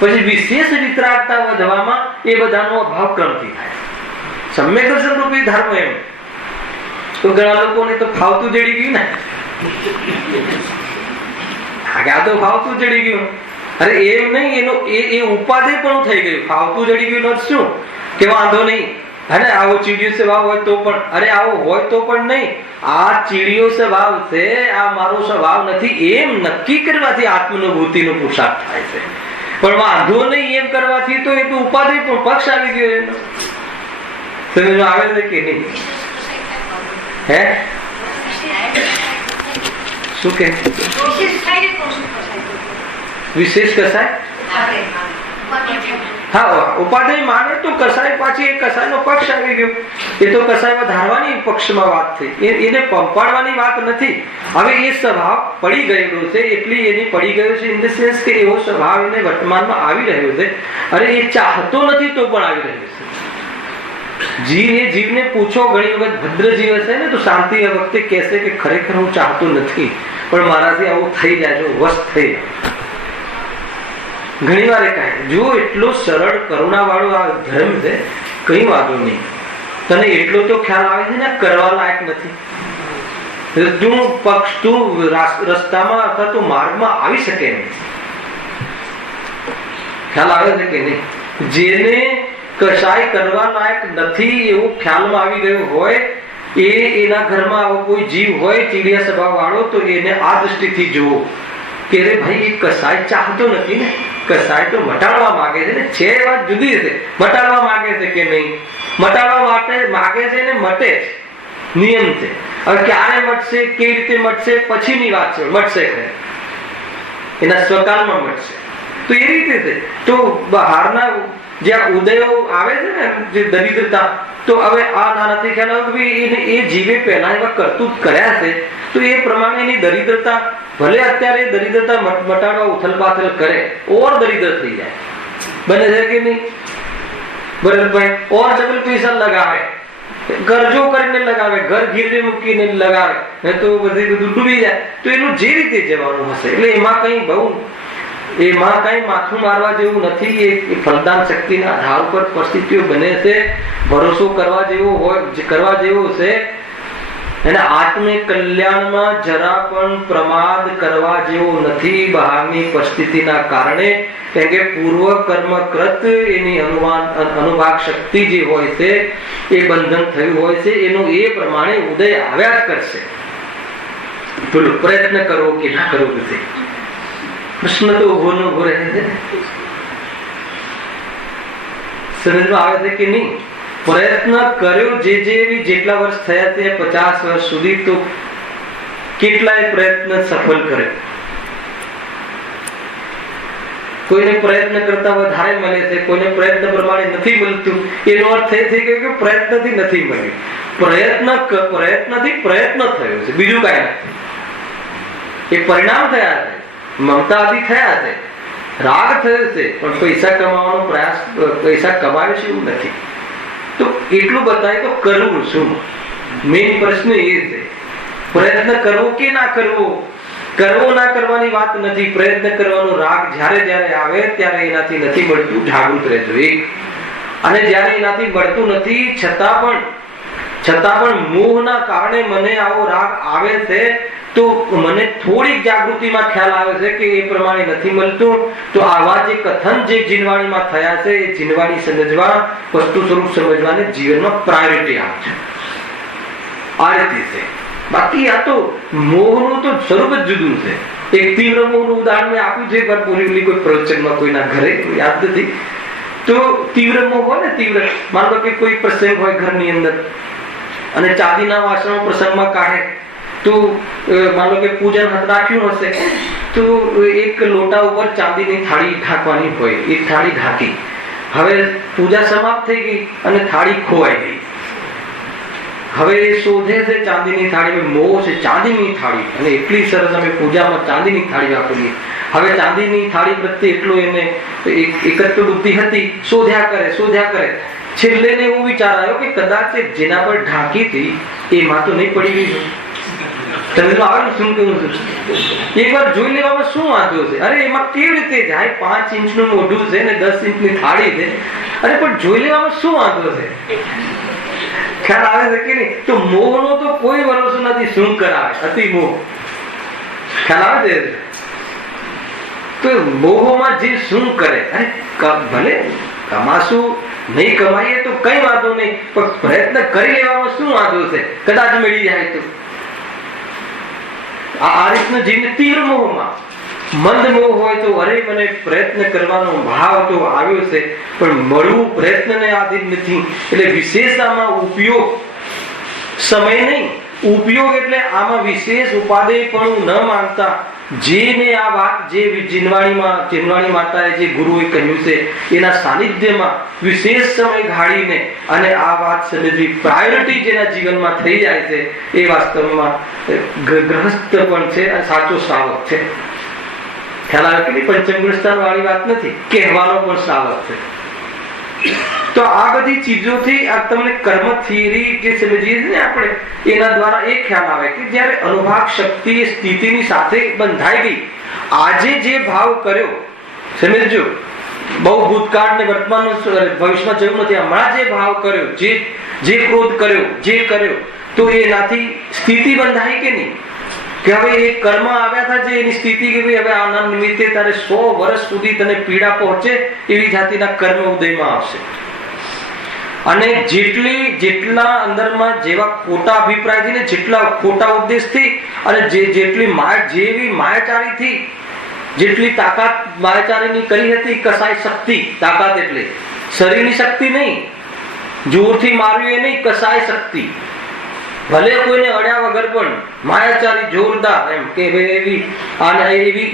પછી વિશેષ વિતરાગતા વધવામાં એ બધાનો અભાવ ક્રમથી થાય. સમ્યક દર્શન રૂપી ધર્મ એમ તો ઘણા લોકોને તો ફાવતું જડી ગયું ને, આ તો ફાવતું જડી ગયું. અરે એમ નહીં, એનો એ ઉપાધિ પણ થઈ ગયું. ફાવતું જડી ગયું શું કે વાંધો નહીં, અને આવો ચીડિયો સ્વભાવ હોય તો પણ, અરે આવો હોય તો પણ નહીં, આ ચીડિયો સ્વભાવ છે, આ મારો સ્વભાવ નથી, એમ નક્કી કરવાથી આત્માનુભૂતિનો પુરુષાર્થ થાય છે. પણ વાંધો નહીં એમ કરવાથી તો એ તો ઉપાધિ પણ પક્ષ આવી ગયો એનો. સમજ આવે છે કે નહીં? હે શું કે વિશેષ કસાય? હા, ઉપાધિ માને તો કસાય, પાછી એ કસાયનો પક્ષ આવી ગયો. એ તો કસાય ધારવાની પક્ષમાં વાત થઈ, એને પંપાડવાની વાત નથી. હવે એ સ્વભાવ પડી ગયેલો છે, એટલી એની પડી ગયો છે ઇન ધ સેન્સ કે એવો સ્વભાવ એને વર્તમાનમાં આવી રહ્યો છે. અરે એ ચાહતો નથી તો પણ આવી રહ્યો છે. જીવ એ જીવને પૂછો, ઘણી વખત ભદ્ર જીવ હશે ને તો શાંતિ વખતે કહેશે કે ખરેખર હું ચાહતો નથી, પણ મારાથી આવું થઈ જાય છે, વસ્ત થઈ જાય. ઘણી વાર કહે જો એટલો સરળ કરુણા વાળો આ ધર્મ છે, કઈ વાંધો નહીં, તને એટલો તો ખ્યાલ આવે છે ને કરવા લાયક નથી. તું પક્ષ તું રસ્તામાં અથવા તો માર્ગમાં આવી શકે નહીં. ખ્યાલ આવે છે કે નહીં? જેને કશાય કરવા લાયક નથી એવું ખ્યાલમાં આવી ગયો હોય, એના ઘરમાં આવો કોઈ જીવ હોય ચીડિયા સ્વભાવ વાળો, તો એને આ દૃષ્ટિથી જુઓ કે રે ભાઈ એ કશાય ચાહતો નથી ને, કસાય તો મટાડવા માંગે છે ને. છે વાત જુદી છે, મટાડવા માંગે છે કે નહીં, મટાડવા માટે માંગે છે ને મટે છે, નિયમ છે. હવે ક્યારે મટશે, કેવી રીતે મટશે પછીની વાત છે. મટશે એના સ્વકાલમાં મટશે. તો એ રીતે છે. તો બહારના જ્યાં ઉદયો આવે છે ને, જે દરિદ્રતા, તો હવે આ નાનાથી ખ્યાલ આવે કે ભાઈ એ જીવે પહેલા એવા કરતૂત કર્યા છે, તો એ પ્રમાણે એની દરિદ્રતા, ભલે અત્યારે દરિદ્રતા મટાડવા ઉથલપાથલ કરે, ઓર દરિદ્ર થઈ જાય. બને છે કે નહીં? ભરતભાઈ ઓર ડબલ પૈસા લગાવે, ગરજો કરીને લગાવે, ઘર ગીરવે મૂકીને લગાવે, તો બધી બધું ડૂબી જાય. તો એનું જે રીતે જવાનું હશે, એટલે એમાં કઈ બહુ એમાં કઈ માથું મારવા જેવું નથી. એ ફલદાન શક્તિના આધાર ઉપર પરિસ્થિતિઓ બને છે. ભરોસો કરવા જેવો હોય, કરવા જેવો છે. અને આત્મિક કલ્યાણમાં જરા પણ પ્રમાદ કરવા જેવો નથી બહારની પરિસ્થિતિના કારણે. કેમ કે પૂર્વ કર્મકૃત એની અનુભાગ શક્તિ જે હોય છે, એ બંધન થયું હોય છે, એનો એ પ્રમાણે ઉદય આવ્યા જ કરશે. પેલું પ્રયત્ન કરવો કે ના કરવો છે, પ્રશ્ન તો ઉભો ન ઉભો રહે છે. સમજમાં આવે છે કે નહીં? પ્રયત્ન કર્યો, જે જેટલા વર્ષ થયા છે 50 વર્ષ સુધી, તો કેટલાય પ્રયત્ન સફળ કરે. કોઈને પ્રયત્ન કરતા વધારે મળે છે, કોઈને પ્રયત્ન પ્રમાણે નથી મળતું. એનો અર્થ એ થઈ ગયો કે પ્રયત્નથી નથી મળ્યું. પ્રયત્નથી પ્રયત્ન થયો છે, બીજું કાંઈ નથી. એ પરિણામ થયા છે, મમતા આદિ થયા છે, રાગ થયો છે, પણ પૈસા કમાવાનો પ્રયાસ, પૈસા કમાયો છે એવું નથી. તો એટલું બતાય તો કરવું શું? મેઇન પ્રશ્ન એ છે. પ્રયત્ન કરવો કે ના કરવો, કરવો ના કરવાની વાત નથી. પ્રયત્ન કરવાનો રાગ જ્યારે જ્યારે આવે ત્યારે એનાથી નથી મળતું, જાગૃત રહેજો. એક અને જ્યારે એનાથી મળતું નથી છતાં પણ મોહના કારણે મને આવો રાગ આવે છે, તો મને થોડીક જાગૃતિમાં ખ્યાલ આવે છે કે એ પ્રમાણે નથી મળતું. તો આવા જે કથન જે જીનવાણીમાં થયા છે, એ જીનવાણી સમજવા, વસ્તુ સ્વરૂપ સમજવાને જીવનમાં પ્રાયોરિટી આપજો. આ રીતે છે. બાકી આ તો મોહનું તો સ્વરૂપ જ જુદું છે. એક તીવ્ર મોહનું ઉદાહરણ મેં આપ્યું છે, પણ બોલી કોઈ પ્રવચનમાં કોઈના ઘરે યાદ નથી. તો તીવ્ર મોહ હોય ને, તીવ્ર, માનો કે કોઈ પ્રસંગ હોય ઘરની અંદર અને ચાંદીના વાસણો પ્રસંગમાં કાઢે, તો માનો કે પૂજન રાખ્યું હશે, તો એક લોટા ઉપર ચાંદીની થાળી ઢાંકવાની હોય, એક થાળી ઢાંકી. હવે પૂજા સમાપ્ત થઈ ગઈ અને થાળી ખોવાઈ ગઈ. હવે એ શોધે છે ચાંદીની થાળી, મોહ છે ચાંદીની થાળી, અને એટલી સરસ અમે પૂજામાં ચાંદીની થાળી વાપરીએ. હવે ચાંદીની થાળી પ્રત્યે એટલો એને એકત્વ બુદ્ધિ હતી, શોધ્યા કરે. છેલ્લે ને એવું વિચાર આવ્યો કે કદાચ જેના પર ઢાંકી હતી એમાં તો નહીં પડી ગઈ. તમને આવે ને શું કેવું છે? એકવાર જોઈ લેવામાં શું વાંધો છે? અરે એમાં કેવી રીતે જાય? 5 ઇંચનું મોઢું છે ને 10 ઇંચની થાળી છે. અરે પણ જોઈ લેવામાં શું વાંધો છે? ખ્યાલ આવે છે કે નહીં? તો મોહનો તો કોઈ ભરોસો નથી શું કરાવે, અતિ મોહ. ખ્યાલ આવે છે? તો મોહમાં જે શું કરે, અરે ભલે કમાશું, નહીં કમાઈએ તો કઈ વાંધો નહીં, પણ પ્રયત્ન કરી લેવામાં શું વાંધો છે? કદાચ મળી જાય તો. આ રીતનું જીવન તીવ્ર મોહમાં. મંદ મોહ હોય તો અરે મને પ્રયત્ન કરવાનો ભાવ તો આવ્યો છે, પણ મળવું પ્રયત્નને આધીન નથી. એટલે વિશેષતામાં ઉપયોગ, સમય નહીં, ઉપયોગ. એટલે આમાં વિશેષ ઉપાદેય પણ ન માનતા, જે મેં આ વાત જે જીનવાણી માતાએ જે ગુરુએ કહ્યું છે એના સાનિધ્યમાં વિશેષ સમય ગાળીને અને આ વાત સમજવી પ્રાયોરિટી જેના જીવનમાં થઈ જાય છે, એ વાસ્તવમાં ગ્રહસ્થ પણ છે અને સાચો શ્રાવક છે. ખ્યાલ આવે કે પંચમ ગુણસ્થાન વાળી વાત નથી, કહેવાનો પણ શ્રાવક છે. તો આ બધી ચીજોથી આ તમને કર્મ થિયરી જે સમજીએ છીએ ને આપણે, એના દ્વારા એ ખ્યાલ આવે કે જ્યારે અનુભાગ શક્તિ એ સ્થિતિની સાથે બંધાઈ ગઈ, આજે જે ભાવ કર્યો, સમજો, બહુ ભૂતકાળ ને વર્તમાન ભવિષ્યમાં જવું નથી, હમણાં જે ભાવ કર્યો, જે ક્રોધ કર્યો, જે કર્યો, તો એનાથી સ્થિતિ બંધાઈ કે નહીં? કે હવે એ કર્મ આવ્યા હતા જે એની સ્થિતિ કે ભાઈ હવે આના નિમિત્તે તારે 100 વર્ષ સુધી તને પીડા પહોંચે એવી જાતિના કર્મ ઉદયમાં આવશે. અને જેટલા અંદરમાં જેવા ખોટા અભિપ્રાયથી ને જેટલા ખોટા ઉદ્દેશથી અને જેવી માયાચારીથી જેટલી તાકાત માયાચારીની કરી હતી, કસાય શક્તિ, તાકાત એટલે શરીરની શક્તિ નહીં, જોરથી માર્યું એ નહીં, કસાય શક્તિ. ભલે કોઈને અડ્યા વગર પણ માયાચારી જોરદાર, એમ કે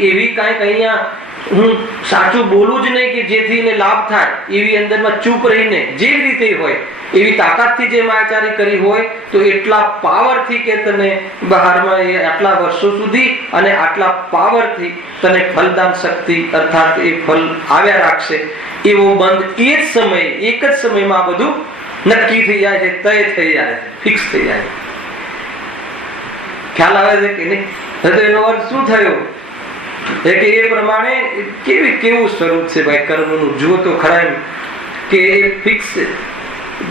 એવી કાંઈક અહીંયા હું સાચું બોલું જ નહીં કે જેથી એને લાભ થાય, એવી અંદરમાં ચૂપ રહીને જે રીતે હોય એવી તાકાતથી જે માયાચારી કરી હોય, તો એટલા પાવરથી કે તને બહારમાં આટલા વર્ષો સુધી અને આટલા પાવરથી તને ફલદાન શક્તિ અર્થાત એ ફલ આવ્યા રાખશે. એવો બંધ એ જ સમયે, એક જ સમયમાં આ બધું નક્કી થઈ જાય છે, તય થઈ જાય છે, ફિક્સ થઈ જાય છે. ખ્યાલ આવે છે કે નહીં? તો એનો અર્થ શું થયો કે એ પ્રમાણે કેવું સ્વરૂપ છે ભાઈ કર્મનું? જુઓ તો ખરા એમ કે ફિક્સ,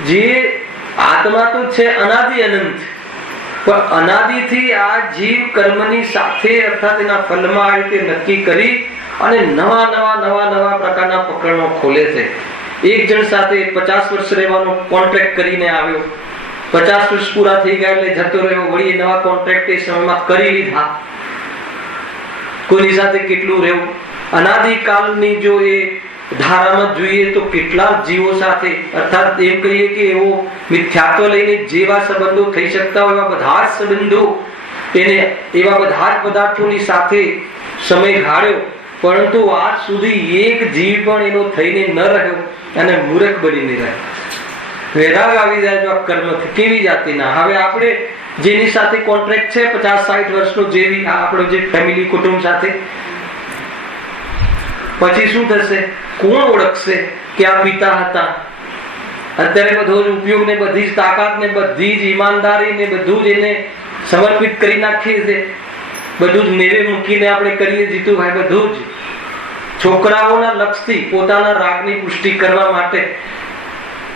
જે આત્મા તો છે અનાદિ અનંત, પણ અનાદિથી આ જીવ કર્મની સાથે અર્થાત એના ફલમાં આ રીતે નક્કી કરી અને નવા પ્રકારના પ્રકરણો ખોલે છે. એક જણ સાથે 50 વર્ષ રહેવાનો કોન્ટ્રાક્ટ કરીને આવ્યો, 50 વર્ષ પૂરા થઈ ગયા એટલે જતો રહ્યો, વળી નવા કોન્ટ્રાક્ટ એ સમયમાં કરી લીધા. કોઈની સાથે કેટલું રહેવું? અનાદિકાલની જો એ ધારામાં જોઈએ તો કેટલા જીવો સાથે, અર્થાત એમ કહીએ કે એવો મિથ્યાત્વ લઈને જેવા સંબંધો થઈ શકતા હોય એવા બધા જ સંબંધો, એને એવા બધા જ પદાર્થોની સાથે સમય ગાળ્યો પરંતુ આજ સુધી એક જીવ પણ એનો થઈને ન રહ્યો અને મૂર્ખ બનીને રહ્યો. વૈરાગ આવી જાય તો આ કર્મથી કેવી જાતિના. હવે આપણે જેની સાથે કોન્ટ્રાક્ટ છે 50-60 વર્ષનો, જેવી આપણો જે ફેમિલી કુટુંબ સાથે, પછી શું થશે? કોણ ઓળખશે કે આ પિતા હતા? અત્યારે બધો જ ઉપયોગ ને બધી જ તાકાત ને બધી જ ઈમાનદારી ને બધું જ એને સમર્પિત કરી નાખીએ છે. બધું જ નેવે મૂકીને આપણે કરીએ જીતુભાઈ, બધું જ છોકરાઓના લક્ષથી પોતાના રાગની પુષ્ટિ કરવા માટે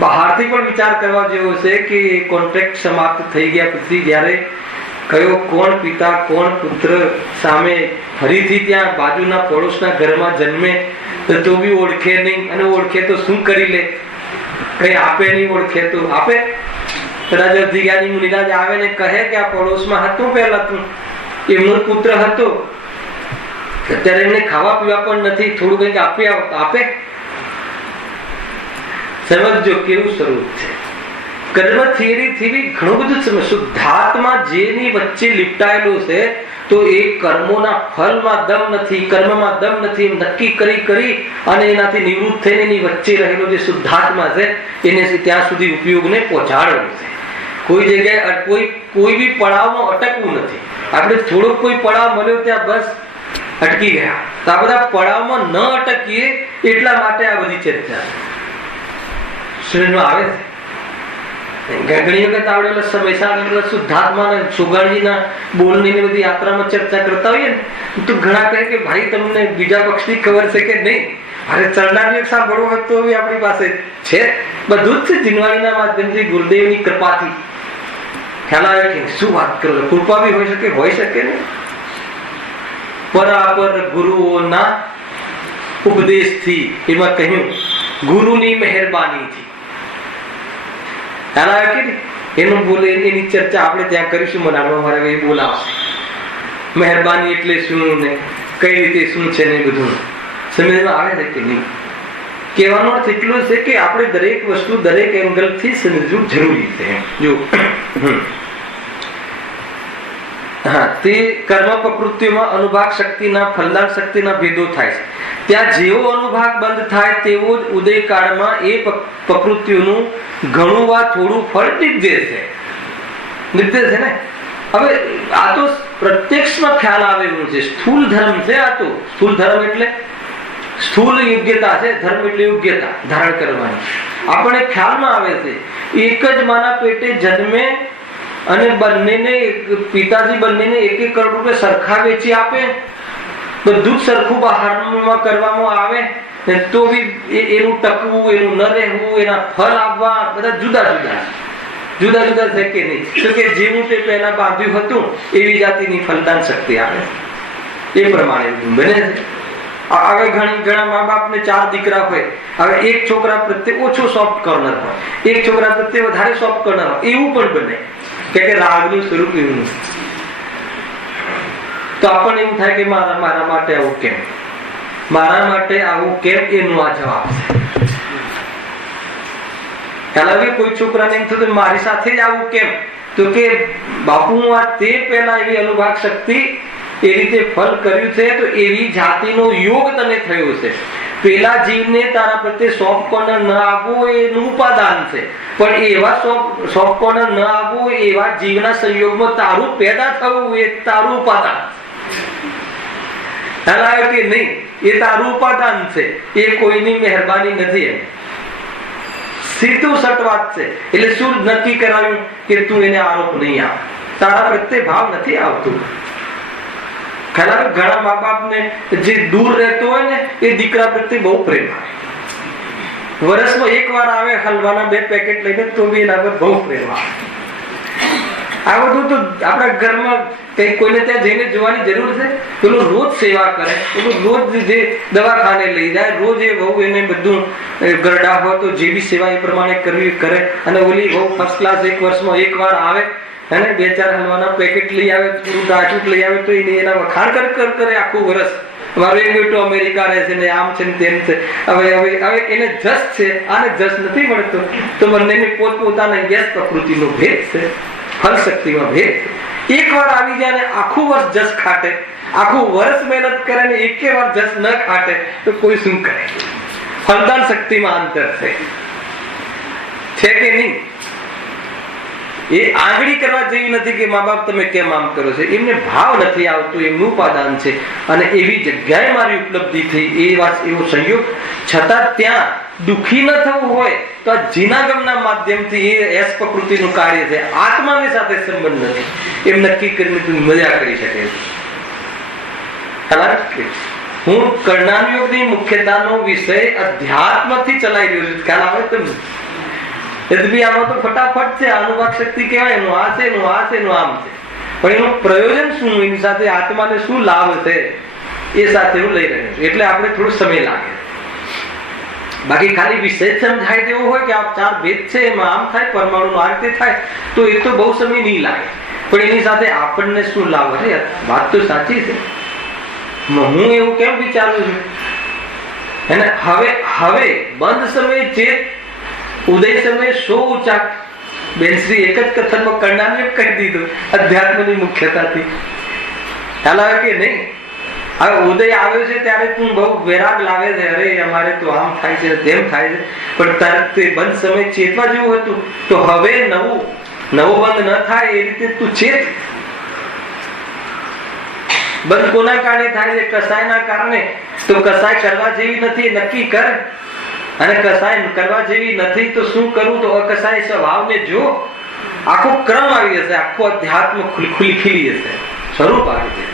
બહારથી પણ વિચાર કરવા જેવો છે કે કોન્ટ્રાક્ટ સમાપ્ત થઈ ગયા પછી જ્યારે કયો કોણ પિતા કોણ પુત્ર સામે ફરીથી ત્યાં બાજુના પડોશના ઘરમાં જન્મે તો બી ઓળખે નહીં, અને ઓળખે તો શું કરી લે? કઈ આપે નહીં, ઓળખે તો આપે. કદાચ અધિકારી મુનિરાજ આવે ને કહે કે આ પડોશમાં હતું પહેલા તું, એમનો પુત્ર હતો, અત્યારે એમને ખાવા પીવા પણ નથી, થોડું કંઈક આપી આવો તો આપે. સમજો કેવું સ્વરૂપ છે. કર્મ થિયરી ઘણું બધું સમજ. શુદ્ધાત્મા જેની વચ્ચે લિપટાયેલો છે તો એ કર્મોના ફળમાં દમ નથી, કર્મમાં દમ નથી, એમ નક્કી કરી અને એનાથી નિવૃત્ત થઈને એની વચ્ચે રહેલો જે શુદ્ધાત્મા છે એને ત્યાં સુધી ઉપયોગને પહોંચાડવું છે. કોઈ જગ્યાએ કોઈ બી પડાવમાં અટકવું નથી. આપણે થોડોક કોઈ પડાવ મળ્યો ત્યાં બસ અટકી ગયા. તો આ બધા પડાવમાં ન અટકીએ એટલા માટે આ બધી ચર્ચા આવે છે. ઘણી વખત આપણે સમયસર શુદ્ધાત્મા સુગાણીના બોલની ને બધી યાત્રામાં ચર્ચા કરતા હોઈએ ને તો ઘણા કહે કે ભાઈ તમને બીજા પક્ષની ખબર છે કે નહીં? અરે ચરણાની સાંભળવું હોય તો આપણી પાસે છે, બધું જ છે. જીનવાણીના માધ્યમથી ગુરુદેવની કૃપાથી ખ્યાલ આવે કે શું વાત કરો. કૃપા બી હોઈ શકે ને. પરાપર ગુરુઓના ઉપદેશથી, એમાં કહ્યું ગુરુની મહેરબાનીથી ખ્યાલ આવે કે એનું બોલે એની ચર્ચા આપણે ત્યાં કરીશું. મને મારે એ બોલાવશે. મહેરબાની એટલે શું ને કઈ રીતે શું છે ને બધું સમજમાં આવે છે કે નહીં? કહેવાનો અર્થ એટલો છે કે આપણે દરેક વસ્તુ દરેક એંગલથી સમજવું જરૂરી છે. જો તે કર્મ પ્રકૃતિઓમાં અનુભાગ શક્તિના ફલદાન શક્તિના ભેદો થાય છે. ત્યાં જેવો અનુભાગ બંધ થાય તેવો જ ઉદય કાળમાં એ પ્રકૃતિઓનું ઘણું વા થોડું ફળ નિર્દેશ છે ને. હવે આ તો પ્રત્યક્ષમાં ખ્યાલ આવે એવું છે. સ્થૂલ ધર્મ છે આ તો. સ્થૂલ ધર્મ એટલે સ્થૂલ યોગ્યતા છે, ધર્મ એટલે યોગ્યતા ધારણ કરવાની. આપણે ખ્યાલમાં આવે છે એક જ માના પેટે જન્મે અને બંનેને પિતાજી બંનેને 1-1 કરોડ રૂપિયા સરખા વેચી આપે, બધું જ સરખું બહારમાં કરવામાં આવે તો બી એનું ટકવું, એનું ન રહેવું, એના ફળ આવવા બધા જુદા જુદા છે કે નહીં? તો કે જેવું તે પહેલા બાંધ્યું હતું એવી જાતિની ફલદાન શક્તિ આવે, એ પ્રમાણે બને છે. હવે ઘણા મા બાપને 4 દીકરા હોય, હવે એક છોકરા પ્રત્યે ઓછો સોફ્ટ કોર્નર હોય, એક છોકરા પ્રત્યે વધારે સોફ્ટ કોર્નર હોય, એવું પણ બને કે રાગનું સ્વરૂપ એવું નથી. તો આપણને એવું થાય કે મારા માટે આવું કેમ, મારા માટે આવું કેમ, એનું આ જવાબ છે. કોઈ છોકરાને એમ થતું મારી સાથે જ આવું કેમ, તો કે બાપુ આ તે પહેલા એવી અનુભાગ શક્તિ એ રીતે ફલ કર્યું છે તો એવી જાતિનો યોગ તને થયો છે. પેલા જીવને તારા પ્રત્યે સોફ્ટ કોર્નર ન આપવું એનું ઉપાદાન છે, પણ એવા સોફ્ટ કોર્નર ન આપવું એવા જીવના સંયોગમાં તારું પેદા થવું એ તારું ઉપાદાન કે નહીં? એ તારું ઉપાદાન છે, એ કોઈની મહેરબાની નથી. એમ સીધું સટવાત છે. એટલે શું નક્કી કરાવ્યું કે તું એને આરોપ નહીં આપ, તારા પ્રત્યે ભાવ નથી આવતું. ઘણા મા બાપ ને જે દૂર રહેતો હોય ને એ દીકરા પ્રત્યે બહુ પ્રેમ આવે. વર્ષમાં 1 વાર આવે હલવાના 2 પેકેટ લઈને તો બી એના પર બહુ પ્રેમ આવે. આ બધું તો આપણા ઘરમાં કઈ કોઈને ત્યાં જઈને જોવાની જરૂર છે? પેલું રોજ સેવા કરે, પેલું રોજ જે દવાખાને લઈ જાય, રોજ એ વહુ એને બધું ગરડા હોય તો જેવી સેવા એ પ્રમાણે કરવી કરે. અને ઓલી વહુ ફર્સ્ટ ક્લાસ 1 વર્ષમાં 1 વાર આવે અને 2-4 હલવાના પેકેટ લઈ આવે, થોડું ડાચું લઈ આવે તો એને એના વખાણ કરે આખું વર્ષ. મારો એક બેટો અમેરિકા રહે છે ને આમ છે ને તેમ છે. હવે એને જસ છે, આને જસ નથી મળતો. તો બંનેની પોતપોતાના ગેસ પ્રકૃતિનો ભેદ છે, ફલ શક્તિમાં ભેદ. એકવાર આવી જાય ને આખું વર્ષ જસ ખાટે, આખું વર્ષ મહેનત કરે ને એકે વાર જસ ન ખાટે તો કોઈ શું કરે? ફલદાન શક્તિમાં અંતર છે કે નહીં? એ આંગળી કરવા જેવી નથી કે મા બાપ તમે કેમ આમ કરો છો, એમને ભાવ નથી આવતો, એમનું ઉપાદાન છે. અને એવી જગ્યાએ મારી ઉપલબ્ધિ થઈ, એવો સંયોગ છતાં ત્યાં દુઃખી ન થવું હોય તો આ જીનાગમના માધ્યમથી એ એસ પ્રકૃતિનું કાર્ય છે. આત્માની સાથે સંબંધ નથી, એમ નક્કી કરીને તું મજા કરી શકે છે. હું કર્ણાનુયોગની મુખ્યતાનો વિષય અધ્યાત્મથી ચલાવી રહ્યો છું, ખ્યાલ આવે તમને? યદ્યપિ આમાં તો ફટાફટ છે, અનુભાગ શક્તિ કહેવાય, એનું આ છે, એનું આ છે, એનું આમ છે, પણ એનું પ્રયોજન શું, એની સાથે આત્માને શું લાભ છે એ સાથે હું લઈ રહ્યો છું. એટલે આપણે થોડો સમય લાગે. બાકી ખાલી વિષય સમજાય તેવું હોય કે આ ચાર ભેદ છે, એમાં આમ થાય, પરમાણુ આ રીતે થાય, તો એ તો બહુ સમય નહીં લાગે. પણ એની સાથે આપણને શું લાભ? અરે વાત તો સાચી છે, હું એવું કેમ વિચારું છું? અને હવે બંધ સમય ચેત, ઉદય સમય સો ઊંચા. બેનશ્રી એક જ કથનમાં કર્ણાને કહી દીધું અધ્યાત્મની મુખ્યતાથી. ખ્યાલ આવે કે નહીં? હવે ઉદય આવ્યો છે ત્યારે તું બહુ વૈરાગ લાવે છે, અરે અમારે તો આમ થાય છે, તેમ થાય છે, પણ તારે તે બંધ સમય ચેતવા જેવું હતું. તો હવે નવો બંધ ન થાય એ રીતે તું ચેત. બંધ કોના કારણે થાય છે? કસાયના કારણે. તો કસાય કરવા જેવી નથી, નક્કી કર. અને કસાય કરવા જેવી નથી તો શું કરવું? તો અકસાય સ્વભાવને જો. આખો ક્રમ આવી જશે, આખો અધ્યાત્મ ખીલી જશે, સ્વરૂપ આવી જશે.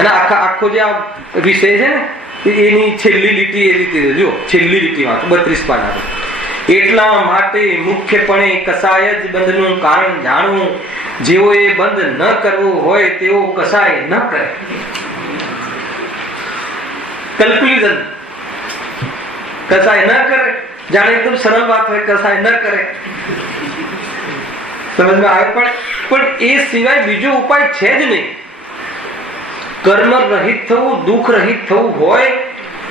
અને આખો જે આ વિષય છે ને એની છેલ્લી લીટી એ રીતે જો, છેલ્લી લીટી વાંચો 32 પાના. એટલા માટે મુખ્યપણે કસાય જ બંધનું કારણ જાણવું. જેવો એ બંધ ન કરવો હોય તેવો કસાય ન કરે. કલ્ક્યુઝન, કસાય ન કરે. જાણે એકદમ સરળ વાત હોય, કસાય ન કરે, સમજમાં આવે? પણ એ સિવાય બીજો ઉપાય છે જ નહીં. કર્મ રહિત થવું, દુઃખ રહિત થવું હોય,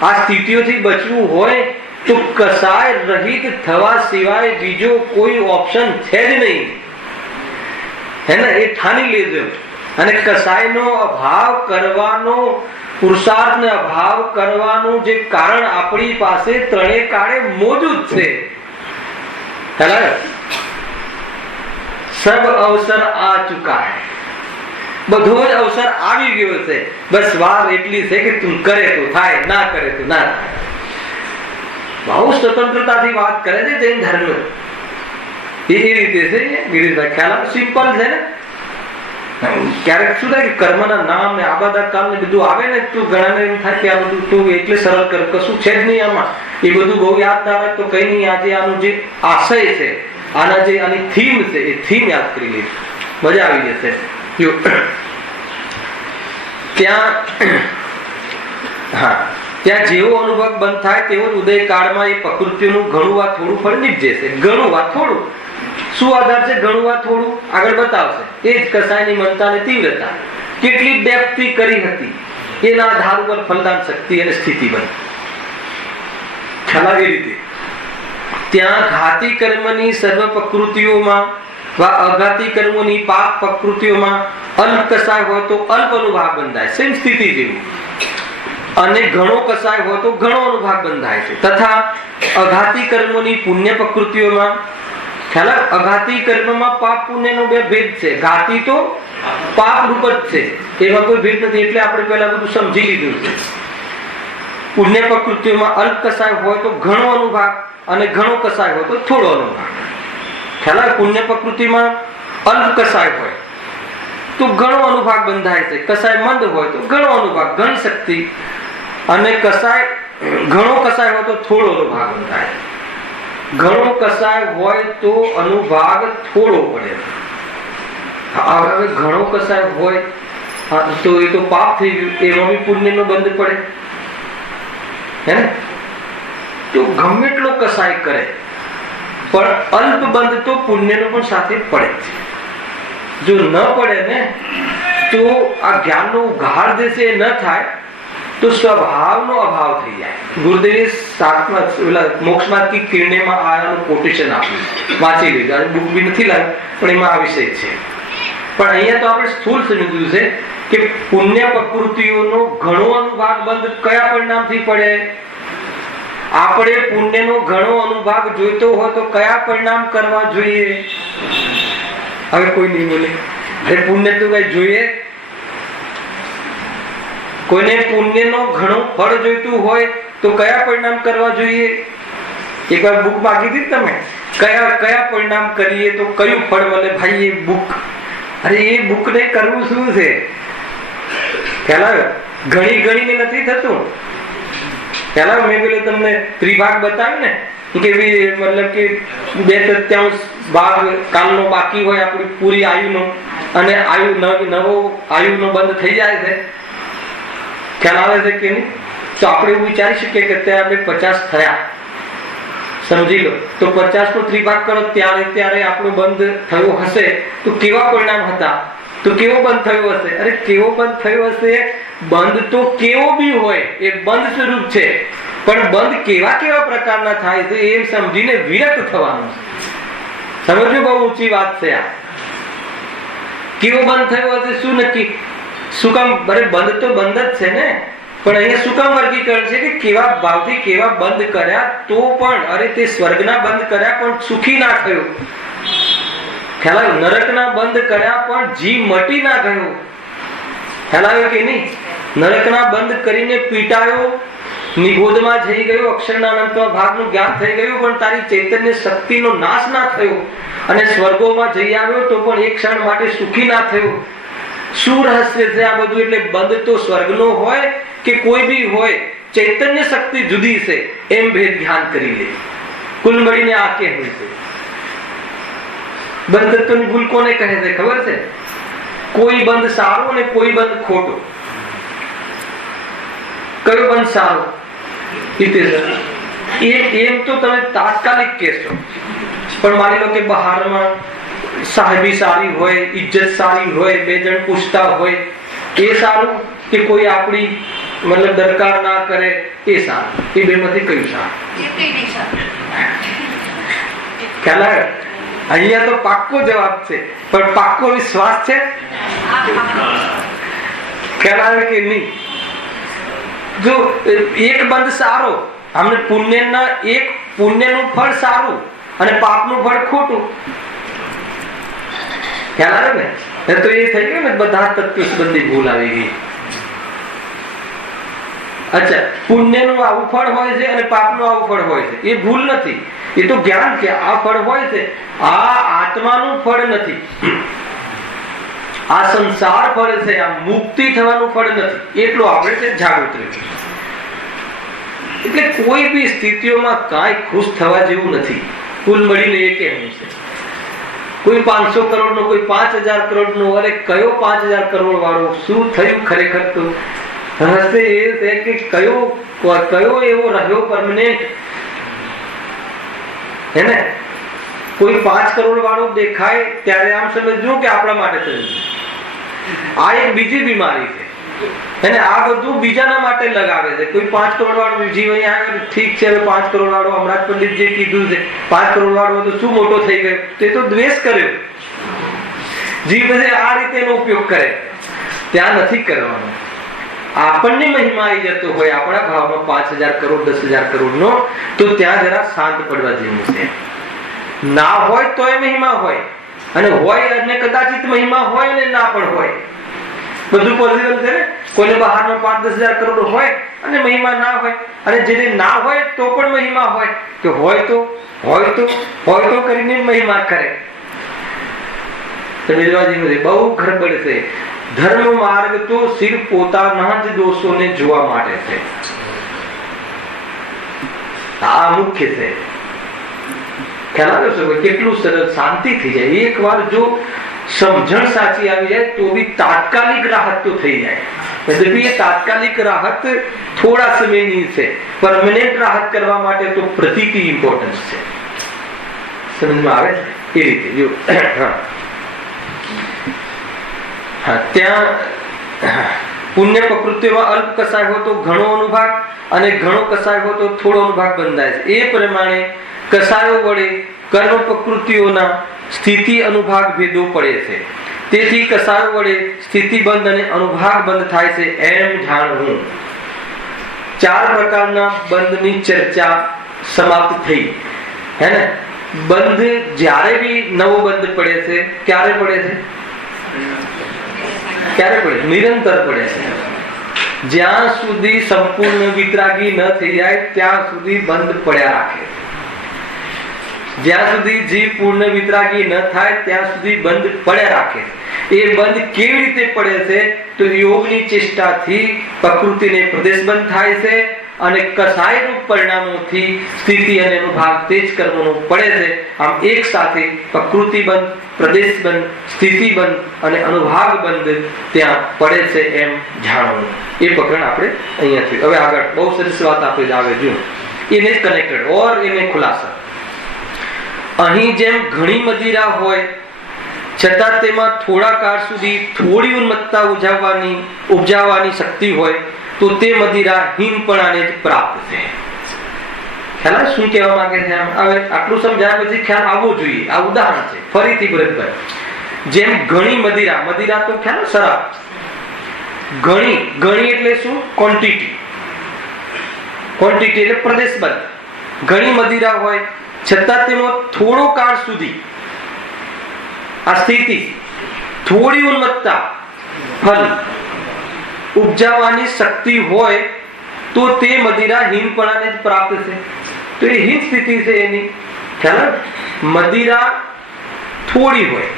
આ સ્થિતિઓથી બચવું હોય તો કસાય રહિત થવા સિવાય બીજો કોઈ ઓપ્શન છે જ નહીં. હે ને? એ ઠાની લેજો. અને કસાયનો અભાવ કરવાનો, પુરુષાર્થનો અભાવ કરવાનું જે કારણ આપણી પાસે ત્રણેય કાળે મોજૂદ છે. સબ અવસર આ ચુકા હૈ. બધો જ અવસર આવી ગયો છે. બસ વાર એટલી છે કે તું કરે તો થાય, ના કરે તો ના થાય. બહુ સ્વતંત્રતાથી વાત કરે છે જૈન ધર્મ. એ રીતે છે ગિરીશભાઈ, ખ્યાલ સિમ્પલ છે ને. ક્યારેક શું થાય કે કર્મના નામ ને આબાદા કામ ને બધું આવે ને, તું ઘણાને એમ થાય કે આ બધું તું એટલે સરળ કર, કશું છે જ નહીં આમાં. એ બધું બહુ યાદ ના રાખે તો કઈ નહીં. આજે આનું જે આશય છે, આના જે આની થીમ છે, એ થીમ યાદ કરી લઈશ, મજા આવી જશે. ત્યાં જેવો અનુભવ બંધ થાય તેવો જ ઉદય કાળમાં એ પ્રકૃતિનું ઘણું વા થોડું ફળ નીપજે છે. ઘણું વા થોડું શું આધાર છે? ઘણું વા થોડું આગળ બતાવશે. એ જ કસાયની મનતા અને તીવ્રતા કેટલી ડેપ્થથી કરી હતી એના આધાર ઉપર ફલદાન શક્તિ અને સ્થિતિ બની. ખ્યાલ આવી રીતે ત્યાં ઘાતી કર્મની સર્વ પ્રકૃતિઓમાં વા અઘાતી કર્મોની પાપ પ્રકૃતિઓમાં અલ્પ કસાય હોય તો અલ્પ અનુભાગ બંધાય, સેમ સ્થિતિ જેવું. અને ઘણો કસાય હોય તો ઘણો અનુભાગ બંધાય છે. તથા અઘાતી કર્મોની પુણ્ય પ્રકૃતિઓમાં, ખ્યાલ, અઘાતી કર્મમાં પાપ પુણ્યનો બે ભેદ છે. ઘાતી તો પાપ રૂપ જ છે, એમાં કોઈ ભેદ નથી. એટલે આપણે પહેલા બધું સમજી લીધું છે. પુણ્ય પ્રકૃતિઓમાં અલ્પ કસાય હોય તો ઘણો અનુભાગ, અને ઘણો કસાય હોય તો થોડો અનુભાગ. ખ્યાલ, પુણ્ય પ્રકૃતિમાં અલ્પ કસાય હોય તો ઘણો અનુભાગ બંધાય છે. કસાય મંદ હોય તો ઘણો અનુભાગ, ઘણી શક્તિ. અને કસાય ઘણો કસાય હોય તો થોડો અનુભાગ બંધાય. ઘણો કસાય હોય તો અનુભાગ થોડો પડે. હવે ઘણો કસાય હોય તો એ તો પાપ થઈ ગયું, એમાં બી પુણ્યનો બંધ પડે. હે ને? તો ગમે એટલો કસાય કરે પણ અલ્પ બંધ તો પુણ્યનો પણ સાથે પડે છે. જો ન પડે ને તો આ જ્ઞાનનો ઉઘાડ જે છે એ ન થાય તો સ્વભાવનો અભાવ થઈ જાય. ગુરુદેવે મોક્ષમાર્ગ કી કિરણેમાં આનું કોટેશન આપ્યું, વાંચી લીધું. બુક બી નથી લાવ્યું પણ એમાં આ વિષય છે. પણ અહીંયા તો આપણે સ્થૂળ સમજ્યું છે કે પુણ્ય પ્રકૃતિઓનો ઘણો અનુભાગ બંધ કયા પરિણામથી પડે? આપણે પુણ્યનો ઘણો અનુભાગ જોઈતો હોય તો કયા પરિણામ કરવા જોઈએ? હવે કોઈ નહીં બોલે. પુણ્ય તો કઈ જોઈએ? કોઈને પુણ્યનો ઘણો ફળ જોઈતું હોય તો કયા પરિણામ કરવા જોઈએ? એકવાર બુક માગી હતી તમે, કયા પરિણામ કરીએ તો કયું ફળ મળે? ભાઈ એ બુક, અરે એ બુક ને કરવું શું છે? પેલા ગણીને નથી થતું. પેલા મેં પેલો તમને ત્રિભાગ બતાવ્યું ને કે મતલબ કે 2/3 ભાગ કાલનો બાકી હોય આપણી પૂરી આયુનો, અને નવો આયુનો બંધ થઈ જાય છે. ખ્યાલ આવે છે કે નહીં? તો આપણે એવું વિચારી શકીએ કે અત્યારે આપણે 50 થયા, સમજી લો. તો 50 નો ત્રિભાગ કરો ત્યારે આપણું બંધ થયો હશે તો કેવા પરિણામ હતા? તો કેવો બંધ થયો હશે? અરે કેવો બંધ થયો હશે? બંધ તો કેવો બી હોય એ બંધ સ્વરૂપ છે, પણ બંધ કેવા પ્રકારના થાય છે એમ સમજીને વિરત થવાનું છે. સમજો, બહુ ઊંચી વાત છે આ. કેવો બંધ થયો હશે શું નક્કી? શું કામ? અરે બંધ તો બંધ જ છે ને, પણ અહીંયા શું કામ વર્ગીકરણ છે કે કેવા ભાવથી કેવા બંધ કર્યા તો પણ, અરે તે સ્વર્ગના બંધ કર્યા પણ સુખી ના થયો. ખ્યાલ આવ્યો? નરકના બંધ કર્યા પણ જીવ મટી ના ગયો. ખ્યાલ આવ્યો કે નહીં? નરકના બંધ કરીને પીટાયો, નિગોદમાં જઈ ગયો, અક્ષરના અનંતમાં ભાગનું જ્ઞાન થઈ ગયું, પણ તારી ચૈતન્ય શક્તિનો નાશ ના થયો, અને સ્વર્ગોમાં જઈ આવ્યો તો પણ એક ક્ષણ માટે સુખી ના થયો. શું રહસ્ય છે આ બધું? એટલે બંધ તો સ્વર્ગનો હોય કે કોઈ બી હોય, ચૈતન્ય શક્તિ જુદી છે એમ ભેદ ધ્યાન કરી લે. કુલ મળીને આ કે હોય છે. બંધત્વની ભૂલ કોને કહે છે ખબર છે? કોઈ બંધ સારો અને કોઈ બંધ ખોટો. કયો બંધ સારો? એમ તો તમે તાત્કાલિક કહેશો, પણ માની લો કે બહારમાં સાહેબી સારી હોય, ઇજ્જત સારી હોય, 2 જણ પૂછતા હોય, એ સારું કે કોઈ આપણી મતલબ દરકાર ના કરે એ સારું? એ બે માંથી કયું સારું? ખ્યાલ આવે? અહીંયા તો પાક્કો જવાબ છે, પણ પાક્કો વિશ્વાસ છે? ખ્યાલ આવે કે નહીં? જો એક બંધ સારો, અમને પુણ્યનું ફળ સારું અને પાપનું ફળ ખોટું. ખ્યાલ આવે ને? તો એ થઈ ગયું ને, બધા તત્વ સંબંધી ભૂલ આવી ગઈ. અચ્છા, પુણ્યનું આવું ફળ હોય છે અને પાપનું આવું ફળ હોય છે, એ ભૂલ નથી, એ તો જ્ઞાન કે આ ફળ હોય છે. આ આત્માનું ફળ નથી, આ સંસાર ફળ છે, આ મુક્તિ થવાનું ફળ નથી. એટલું આપણે જાગૃત રહેવું. એટલે કોઈ બી સ્થિતિઓમાં કાંઈ ખુશ થવા જેવું નથી. કુલ મળીને એ કહેવું છે. કોઈ 500 કરોડ નો, કોઈ 5000 કરોડ નો. અરે કયો 5000 કરોડ વાળો? શું થયું ખરેખર? તો રહસ્ય એ છે કે કયો એવો રહ્યો પરમનેન્ટ, હે ને? કોઈ 5 કરોડ વાળો દેખાય ત્યારે આમ સમજવું કે આપણા માટે થયું. આ એક બીજી બીમારી છે, અને આ બધું બીજાના માટે લગાવે છે. કોઈ 5 કરોડ વાળો જીવ અહીંયા આવે, ઠીક છે, હવે 5 કરોડ વાળો, હમણાં પંડિત જે કીધું છે 5 કરોડ વાળો તો શું મોટો થઈ ગયો? તે તો દ્વેષ કર્યો. જીવ આ રીતે એનો ઉપયોગ કરે, ત્યાં નથી કરવાનો. આપણને મહિમા આવી જતો હોય આપણા ભાવમાં 5000 કરોડ 10,000 કરોડ નો, તો ત્યાં જરા શાંત પડવા જેવું છે. ના હોય તો એ મહિમા હોય, અને હોય અને કદાચિત મહિમા હોય અને ના પણ હોય. બધું પોસિબલ છે ને? કોઈને બહારમાં 5-10,000 કરોડ હોય અને મહિમા ના હોય, અને જેને ના હોય તો પણ મહિમા હોય, કે હોય તો કરીને મહિમા કરે. તમે જોવા જેવું બહુ ગરબડ છે. ધર્મ માર્ગ તો સિર્ફ પોતાના જ દોષોને જોવા માટે છે. આ મુખ્ય છે. ખ્યાલ આવ્યો છે? કેટલું સરળ શાંતિ થઈ જાય. એક વાર જો સમજણ સાચી આવી જાય તો બી તાત્કાલિક રાહત તો થઈ જાય. એ તાત્કાલિક રાહત થોડા સમયની છે. પરમેનન્ટ રાહત કરવા માટે તો પ્રતીતિ ઇમ્પોર્ટન્સ છે. સમજમાં આવે એ રીતે જો. ત્યાં પુણ્ય પ્રકૃતિમાં અલ્પ કસાય હોય તો ઘણો અનુભાગ, અને ઘણો કસાય હોય તો થોડો અનુભાગ બંધાય છે. એ પ્રમાણે કસાયો વડે કર્મ પ્રકૃતિઓના સ્થિતિ અનુભાગ ભેદો પડે છે. તેથી કસાયો વડે સ્થિતિબંધ અને અનુભાગ બંધ થાય છે એમ જાણવું. 4 પ્રકારના બંધની ચર્ચા સમાપ્ત થઈ. હે ને? બંધ જ્યારે બી નવો બંધ પડે છે, ક્યારે પડે છે? ક્યારે પડે? નિરંતર પડે છે. જ્યાં સુધી સંપૂર્ણ વિતરાગી ન થઈ જાય ત્યાં સુધી બંધ પડ્યા રાખે. જ્યાં સુધી જીવ પૂર્ણ વિતરાગી ન થાય ત્યાં સુધી બંધ પડ્યા રાખે. એ બંધ કેવી રીતે પડે છે? તો યોગની ચેષ્ટાથી પ્રકૃતિને પ્રદેશબંધ થાય છે અને કસાયરૂપ પરિણામોથી સ્થિતિ અને અનુભાગ તેજ કર્મોનો પડે છે. આમ એક સાથે પ્રકૃતિ બંધ, પ્રદેશ બંધ, સ્થિતિ બંધ અને અનુભાગ બંધ ત્યાં પડે છે એમ જાણવું. એ પ્રકરણ આપણે અહીંયાથી હવે આગળ બહુ સરસ વાત આપણે જ આવે જો એને કનેક્ટેડ ઓર એને ખુલાસા. અહીં જેમ ઘણી મદિરા હોય છતાં તેમાં થોડા કાળ સુધી થોડી ઉન્મત્તતા ઉપજાવવાની શક્તિ હોય તો તે મદિરા હીનપણાને જ પ્રાપ્ત છે. ખ્યાલ શું કહેવા માંગે છે? હવે આટલું સમજાય પછી ખ્યાલ આવવો જોઈએ. આ ઉદાહરણ છે ફરીથી બરાબર. જેમ ઘણી મદિરા, મદિરા તો ખ્યાલ શરાબ. ઘણી એટલે શું? ક્વોન્ટિટી એટલે પ્રદેશબંધ. ઘણી મદિરા હોય છતાં તેનો થોડો કાળ સુધી આ સ્થિતિ, થોડી ઉન્મત્તતા, ફલ ઉપજાવવાની શક્તિ હોય તો તે મદિરા હીનપણાને જ પ્રાપ્ત છે. તો એ હીન સ્થિતિ છે એની. ખ્યાલ? મદિરા થોડી હોય,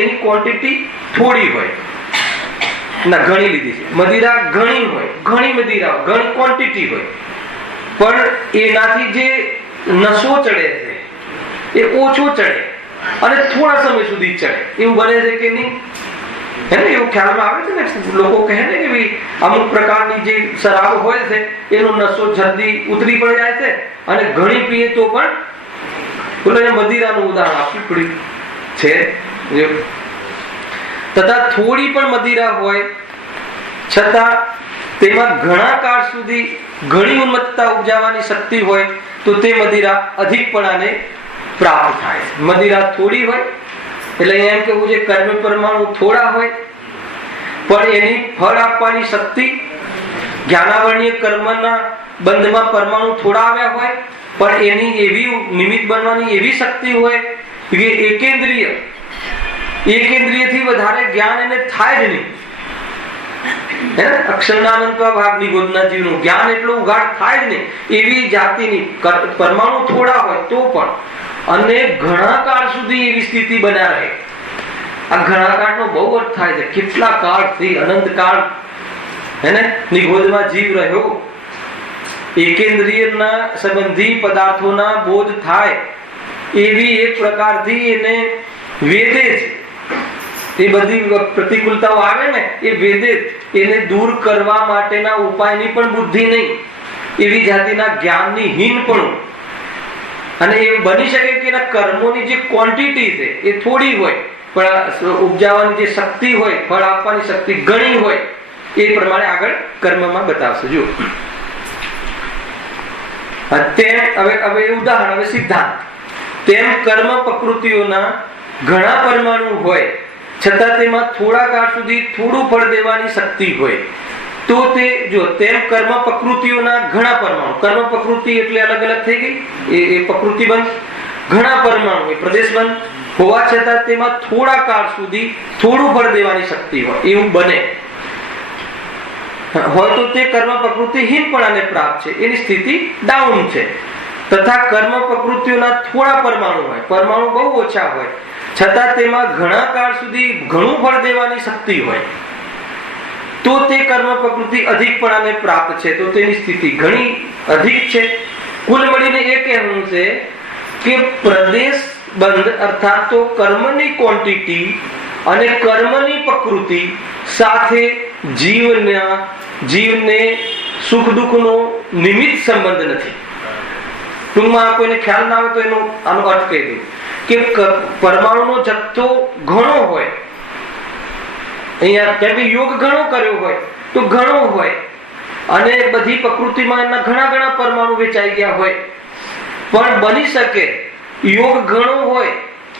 એની ક્વોન્ટિટી થોડી હોય. ના, ઘણી લીધી છે. મદિરા ઘણી હોય, ઘણી મદિરા, ઘણી ક્વોન્ટિટી હોય, પણ એનાથી જે નશો ચડે છે એ ઓછો ચડે અને થોડા સમય સુધી ચડે. એવું બને છે કે નહીં? હે ને? એવું ખ્યાલમાં આવે છે ને. લોકો કહે ને કે ભાઈ અમુક પ્રકારની જે શરાબ હોય છે એનો નશો જલ્દી ઉતરી પડી જાય છે અને ઘણી પીએ તો પણ બોલે મદિરાનું ઉદાહરણ આપવું પડ્યું છે. તથા થોડી પણ મદિરા હોય છતાં તેમાં ઘણા કાળ સુધી ઘણી ઉન્મત્તતા ઉપજાવવાની શક્તિ હોય તો તે મદિરા અધિકપણાને પ્રાપ્ત થાય. મદિરા થોડી હોય એટલે એમ કેવું છે કર્મ પરમાણુ થોડા હોય પણ એની ફળ આપવાની શક્તિ, જ્ઞાનાવરણીય કર્મના બંધમાં પરમાણુ થોડા આવ્યા હોય પણ એની એવી નિમિત્ત બનવાની એવી શક્તિ હોય કે એકેન્દ્રિયથી વધારે જ્ઞાન એને થાય જ નહીં. અક્ષરનાનંદવા ભાગ નિગોદના જીવનું જ્ઞાન એટલું ઉઘાડ થાય જ નહીં એવી જાતિની પરમાણુ થોડા હોય તો પણ અને ઘણા કાળ સુધી એવી સ્થિતિ બના રહે. આ ઘણા કાળનો બહુ અર્થ થાય છે. કેટલા કાળથી અનંત કાળ હેને નિગોદમાં જીવ રહ્યો. એકેન્દ્રિયના સંબંધી પદાર્થોના બોધ થાય એવી એક પ્રકારથી એને વેદે છે. એ બધી પ્રતિકૂળતાઓ આવે ને એ વેદે એને દૂર કરવા માટેના ઉપાયની પણ બુદ્ધિ નહીં, એવી જાતિના જ્ઞાનની હીનપણું. અને એવું બની શકે કે એના કર્મોની જે ક્વોન્ટિટી છે એ થોડી હોય પણ ઉપજાવવાની જે શક્તિ હોય, ફળ આપવાની શક્તિ ઘણી હોય. એ પ્રમાણે આગળ કર્મમાં બતાવશે. જો હવે ઉદાહરણ, હવે સિદ્ધાંત. તેમ કર્મ પ્રકૃતિઓના ઘણા પરમાણુ હોય છતાં તેમાં થોડા કાળ સુધી થોડું ફળ દેવાની શક્તિ હોય તો તે જો તેમ કર્મ પ્રકૃતિઓના ઘણા પરમાણુ, કર્મ પ્રકૃતિ એટલે અલગ અલગ થઈ ગઈ, એ પ્રકૃતિ બંધ, ઘણા પરમાણુ એ પ્રદેશ બંધ હોવા છતાં તેમાં થોડા કાળ સુધી થોડું ફળ દેવાની શક્તિ હોય એવું બને હોય તો તે કર્મ પ્રકૃતિ હીનપણાને પ્રાપ્ત છે, એની સ્થિતિ ડાઉન છે. તથા કર્મ પ્રકૃતિઓના થોડા પરમાણુ હોય, પરમાણુ બહુ ઓછા હોય છતાં તેમાં ઘણા કાળ સુધી ઘણું ફળ દેવાની શક્તિ હોય તો તે કર્મ પ્રકૃતિ અધિકપણાને પ્રાપ્ત છે, તો તેની સ્થિતિ ઘણી અધિક છે. કુલ મળીને એ કહેવું છે કે પ્રદેશ બંધ અર્થાત તો કર્મની ક્વોન્ટિટી અને કર્મની પ્રકૃતિ સાથે જીવને સુખ દુઃખનો નિમિત્ત સંબંધ નથી. ટૂંકમાં કોઈને ખ્યાલ ના આવે તો આનો અર્થ કહી દઉં કે પરમાણુનો જથ્થો ઘણો હોય, અહીંયા કેમ કે યોગ ઘણો કર્યો હોય તો ઘણો હોય અને બધી પ્રકૃતિમાં એના ઘણા પરમાણુ વેચાઈ ગયા હોય પણ બની શકે યોગ ઘણો હોય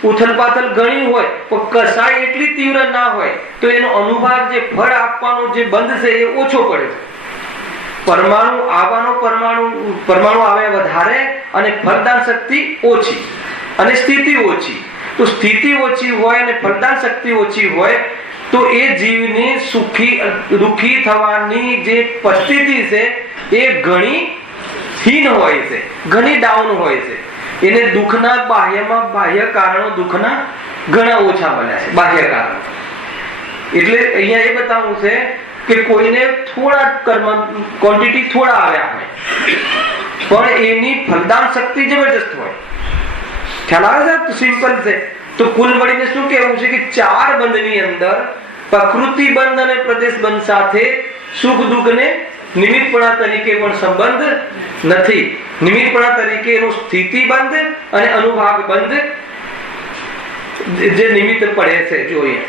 ઉથલ પાથલ ઘણી હોય પણ કસાય એટલી તીવ્ર ના હોય તો એનો અનુભાગ જે ફળ આપવાનો જે બંધ છે એ ઓછો પડે. પરમાણુ આવે વધારે અને ફલદાન શક્તિ ઓછી અને સ્થિતિ ઓછી. તો સ્થિતિ ઓછી હોય અને ફલદાન શક્તિ ઓછી હોય તો એ જીવની દુઃખી થવાની જે પરિસ્થિતિ છે એ ઘણી હીન હોય છે, ઘણી ડાઉન હોય છે. એને દુઃખના બાહ્ય કારણો દુઃખના ઘણા ઓછા બન્યા છે, બાહ્ય કારણો. એટલે અહીંયા એ બતાવવું છે કે કોઈને થોડા કર્મ ક્વોન્ટિટી થોડા આવ્યા હોય પણ એની ફલદાન શક્તિ જબરજસ્ત હોય. ખ્યાલ આવે છે? સિમ્પલ છે. તો કુલ મળીને શું કહેવું છે કે 4 બંધની અંદર પ્રકૃતિ બંધ અને પ્રદેશ બંધ સાથે સુખ દુઃખને નિમિત્તપણા તરીકે પણ સંબંધ નથી. નિમિત્તપણા તરીકે એનું સ્થિતિ બંધ અને અનુભાગ બંધ જે નિમિત્ત પડે છે. જોઈએ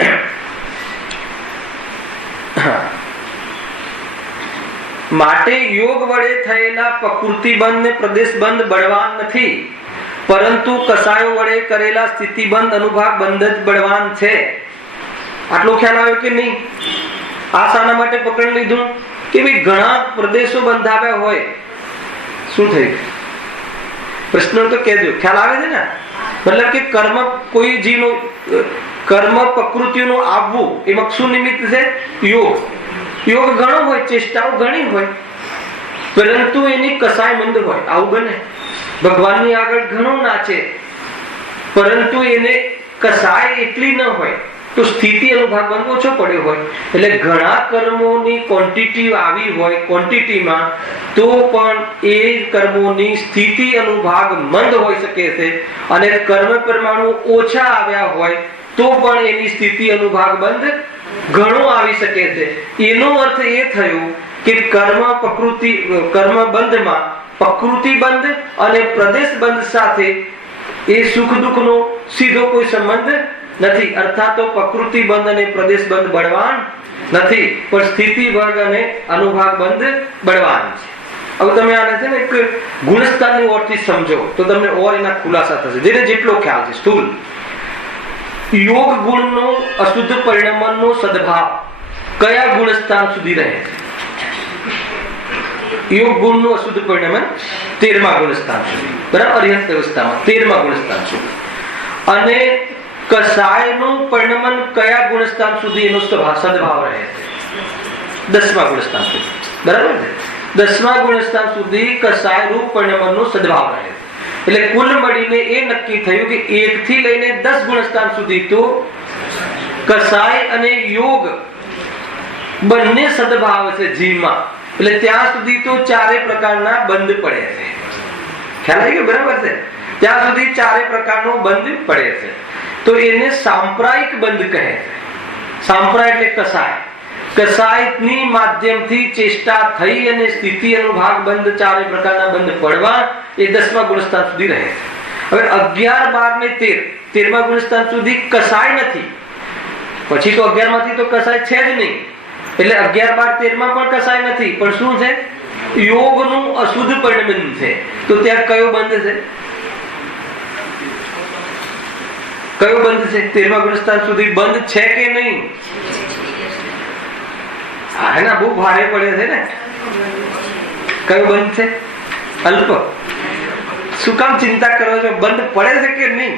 માટે યોગ વડે થયેલા પ્રકૃતિ બંધ ને પ્રદેશ બંધ બળવાન નથી, પરંતુ કસાયો વડે કરેલા સ્થિતિ બંધ અનુભાગ બંધ જ બળવાન છે. આટલો ખ્યાલ આવ્યો કે નહીં? આ શાના માટે પકડી લીધું કે ભાઈ ઘણા પ્રદેશો બંધાવ્યા હોય શું થયું? પ્રશ્ન તો કહેજો. ખ્યાલ આવે છે ને? મતલબ કે કર્મ કોઈ જીવનો કર્મ પ્રકૃતિનું આવવું એમાં શું નિમિત્ત છે? યોગ. યોગ ઘણો હોય, ચેષ્ટાઓ ઘણી હોય, પરંતુ એની કસાય મંદ હોય. આવું બને ભગવાનની આગળ ઘણો નાચે પરંતુ એને કસાય એટલી ન હોય તો સ્થિતિ અનુભાગ બંધ ઓછો પડ્યો હોય. એટલે ઘણા કર્મોની ક્વોન્ટિટી આવી હોય ક્વોન્ટિટીમાં તો પણ એ કર્મોની સ્થિતિ અનુભાગ મંદ હોઈ શકે છે અને કર્મ પરમાણુ ઓછા આવ્યા હોય તો પણ એની સ્થિતિ અનુભાગ બંધ ઘણો આવી શકે છે. એનો અર્થ એ થયો કે કર્મ બંધમાં પ્રકૃતિ બંધ અને પ્રદેશ બંધ સાથે એ સુખ દુઃખનો સીધો કોઈ સંબંધ નથી. અર્થાત તો પ્રકૃતિ બંધ અને પ્રદેશ બંધ બળવાન નથી પણ સ્થિતિ વર્ગ અને અનુભાગ બંધ બળવાન છે. હવે તમે આને છે ને એક ગુણસ્થાનની ઓરથી સમજો તો તમને ઓર એના ખુલાસા થશે. જેને જેટલો ખ્યાલ છે સ્થૂલ યોગ ગુણનો અશુદ્ધ પરિણમનનો સદભાવ કયા ગુણસ્થાન સુધી રહે છે? યોગ ગુણનું અશુદ્ધ પરિણમન 13મા ગુણસ્થાન સુધી, બરાબર? અરિહંત અવસ્થામાં 13મા ગુણસ્થાન સુધી. અને કસાયનું પરિણમન કયા ગુણસ્થાન સુધી એનો સદભાવ રહે છે? 10મા ગુણસ્થાન સુધી, બરાબર છે? 10મા ગુણસ્થાન સુધી કસાય રૂપ પરિણમનનો સદભાવ રહે છે. એટલે કુલ મળીને એ નક્કી થયું કે 1 થી લઈને 10 ગુણસ્થાન સુધી તો કસાય અને યોગ બંને સદભાવ છે જીવમાં. એટલે ત્યાં સુધી તો 4 પ્રકારના બંધ પડે છે. ખ્યાલ આવી ગયો? બરાબર છે? ત્યાં સુધી 4 પ્રકારનો બંધ પડે છે. તો એને સાંપ્રાયિક બંધ કહે છે. સાંપ્રાય એટલે કસાય. કસાયની માધ્યમથી ચેષ્ટા થઈ અને સ્થિતિ અનુભાગ બંધ 4 પ્રકારના બંધ પડવા એ 10મા ગુણસ્થાન સુધી રહે છે. હવે 11, 12 ને 13મા ગુણસ્થાન સુધી કસાય નથી. પછી તો 11 માંથી તો કસાય છે જ નહીં. એટલે 11, 12, 13માં પણ કસાય નથી પણ શું છે? યોગનું અશુદ્ધ પરિણમન છે. તો ત્યાં કયો બંધ છે? કયો બંધ છે? 13મા ગુણસ્થાન સુધી બંધ છે કે નહીં? હા, બહુ ભારે પડે છે ને. કયો બંધ છે? અલ્પ. શું કામ ચિંતા કરો છો? બંધ પડે છે કે નહીં?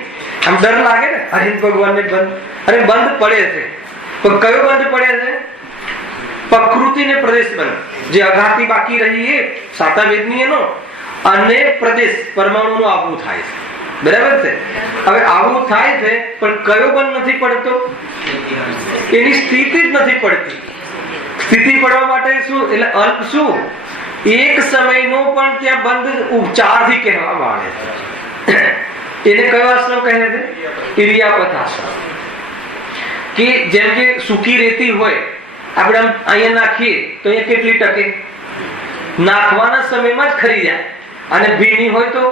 આમ ડર લાગે ને હરિ ભગવાનને બંધ. અરે બંધ પડે છે પણ કયો બંધ પડે છે? પ્રકૃતિ ને પ્રદેશ બંધ. જે અઘાતી બાકી રહી એ સાતાવેદની એનો અને પ્રદેશ પરમાણુ નું આવું થાય છે. બરાબર છે? હવે આવું થાય છે પણ કયો બંધ નથી પડતો? એની સ્થિતિ જ નથી પડતી. સ્થિતિ પડવા માટે શું? એટલે અલ્પ શું? એક સમયનો પણ ત્યાં બંધ ઉપચારથી કહેવામાં આવે છે. એને કયો આશ્રમ કહે છે? ઇરિયાપત આશ્રમ. કે જેમ કે સૂકી રેતી હોય આપણે અહીંયા નાખીએ તો અહીંયા કેટલી ટકે? નાખવાના સમયમાં જ ખરી જાય. અને ભીની હોય તો,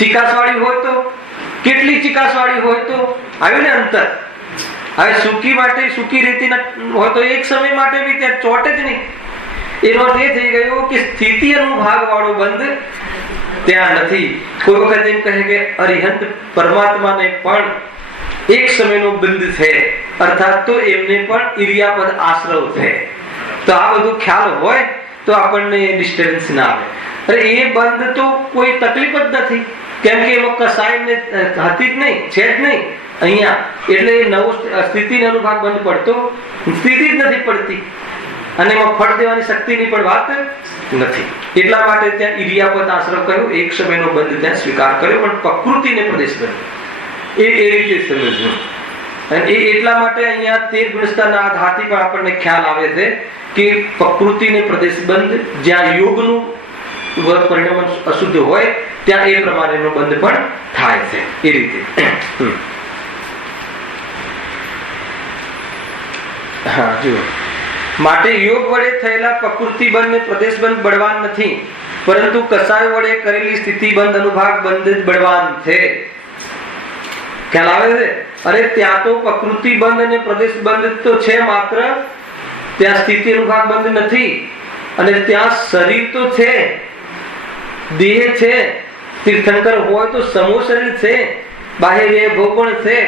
ચિકાસવાળી હોય તો, કેટલી ચિકાસવાળી હોય તો આવ્યું ને અંતર. હવે સૂકી માટે સૂકી રેતી હોય તો એક સમય માટે બી ત્યાં ચોટે જ નહીં. એનો અર્થ એ થઈ ગયો કે સ્થિતિ અનુભાગ વાળો બંધ ત્યાં નથી. કોઈ વખત એમ કહે કે અરિહંત પરમાત્માને પણ એક સમયનો બંધ છે, અર્થાત તો એમને પણ ઇરિયાપદ આશ્રવ છે. તો આ બધું ખ્યાલ હોય તો આપણને ડિસ્ટર્બન્સ ના આવે. અરે એ બંધ તો કોઈ તકલીફ જ નથી, કેમ કે એમાં કસાયને હતી જ નહીં, છે જ નહીં અહીંયા. એટલે નવો સ્થિતિ અનુભાગ બંધ પડતો સ્થિતિ જ નથી પડતી, અને એમાં ફળ દેવાની શક્તિની પણ વાત નથી. એટલા માટે ત્યાં ઇરિયાપદ આશ્રમ કહ્યો, એક સમયનો બંધ ત્યાં સ્વીકાર કર્યો, પણ પ્રકૃતિને પ્રદેશ બંધ એ રીતે સમજવું. અને એ એટલા માટે અહીંયા 13 ગુણસ્થાના આધારથી પણ આપણને ખ્યાલ આવે છે કે પ્રકૃતિને પ્રદેશ બંધ, જ્યાં યોગનું પરિણામ અશુદ્ધ હોય ત્યાં એ પ્રમાણેનો બંધ પણ થાય છે. એ રીતે હા જુઓ, માટે યોગ વડે થયેલા પ્રકૃતિ બંધ ને પ્રદેશ બંધ બળવાન નથી, પરંતુ કસાય વડે કરેલી સ્થિતિ બંધ અનુભાગ બંધ જ બળવાન છે. ખ્યાલ આવે છે? અરે ત્યાં તો પ્રકૃતિ બંધ અને પ્રદેશ બંધ તો છે માત્ર, ત્યાં સ્થિતિ અનુભાગ બંધ નથી. અને ત્યાં શરીર તો છે, દેહ છે, તીર્થંકર હોય તો સમૂહ શરીર છે, બાહ્ય ભોગ પણ છે.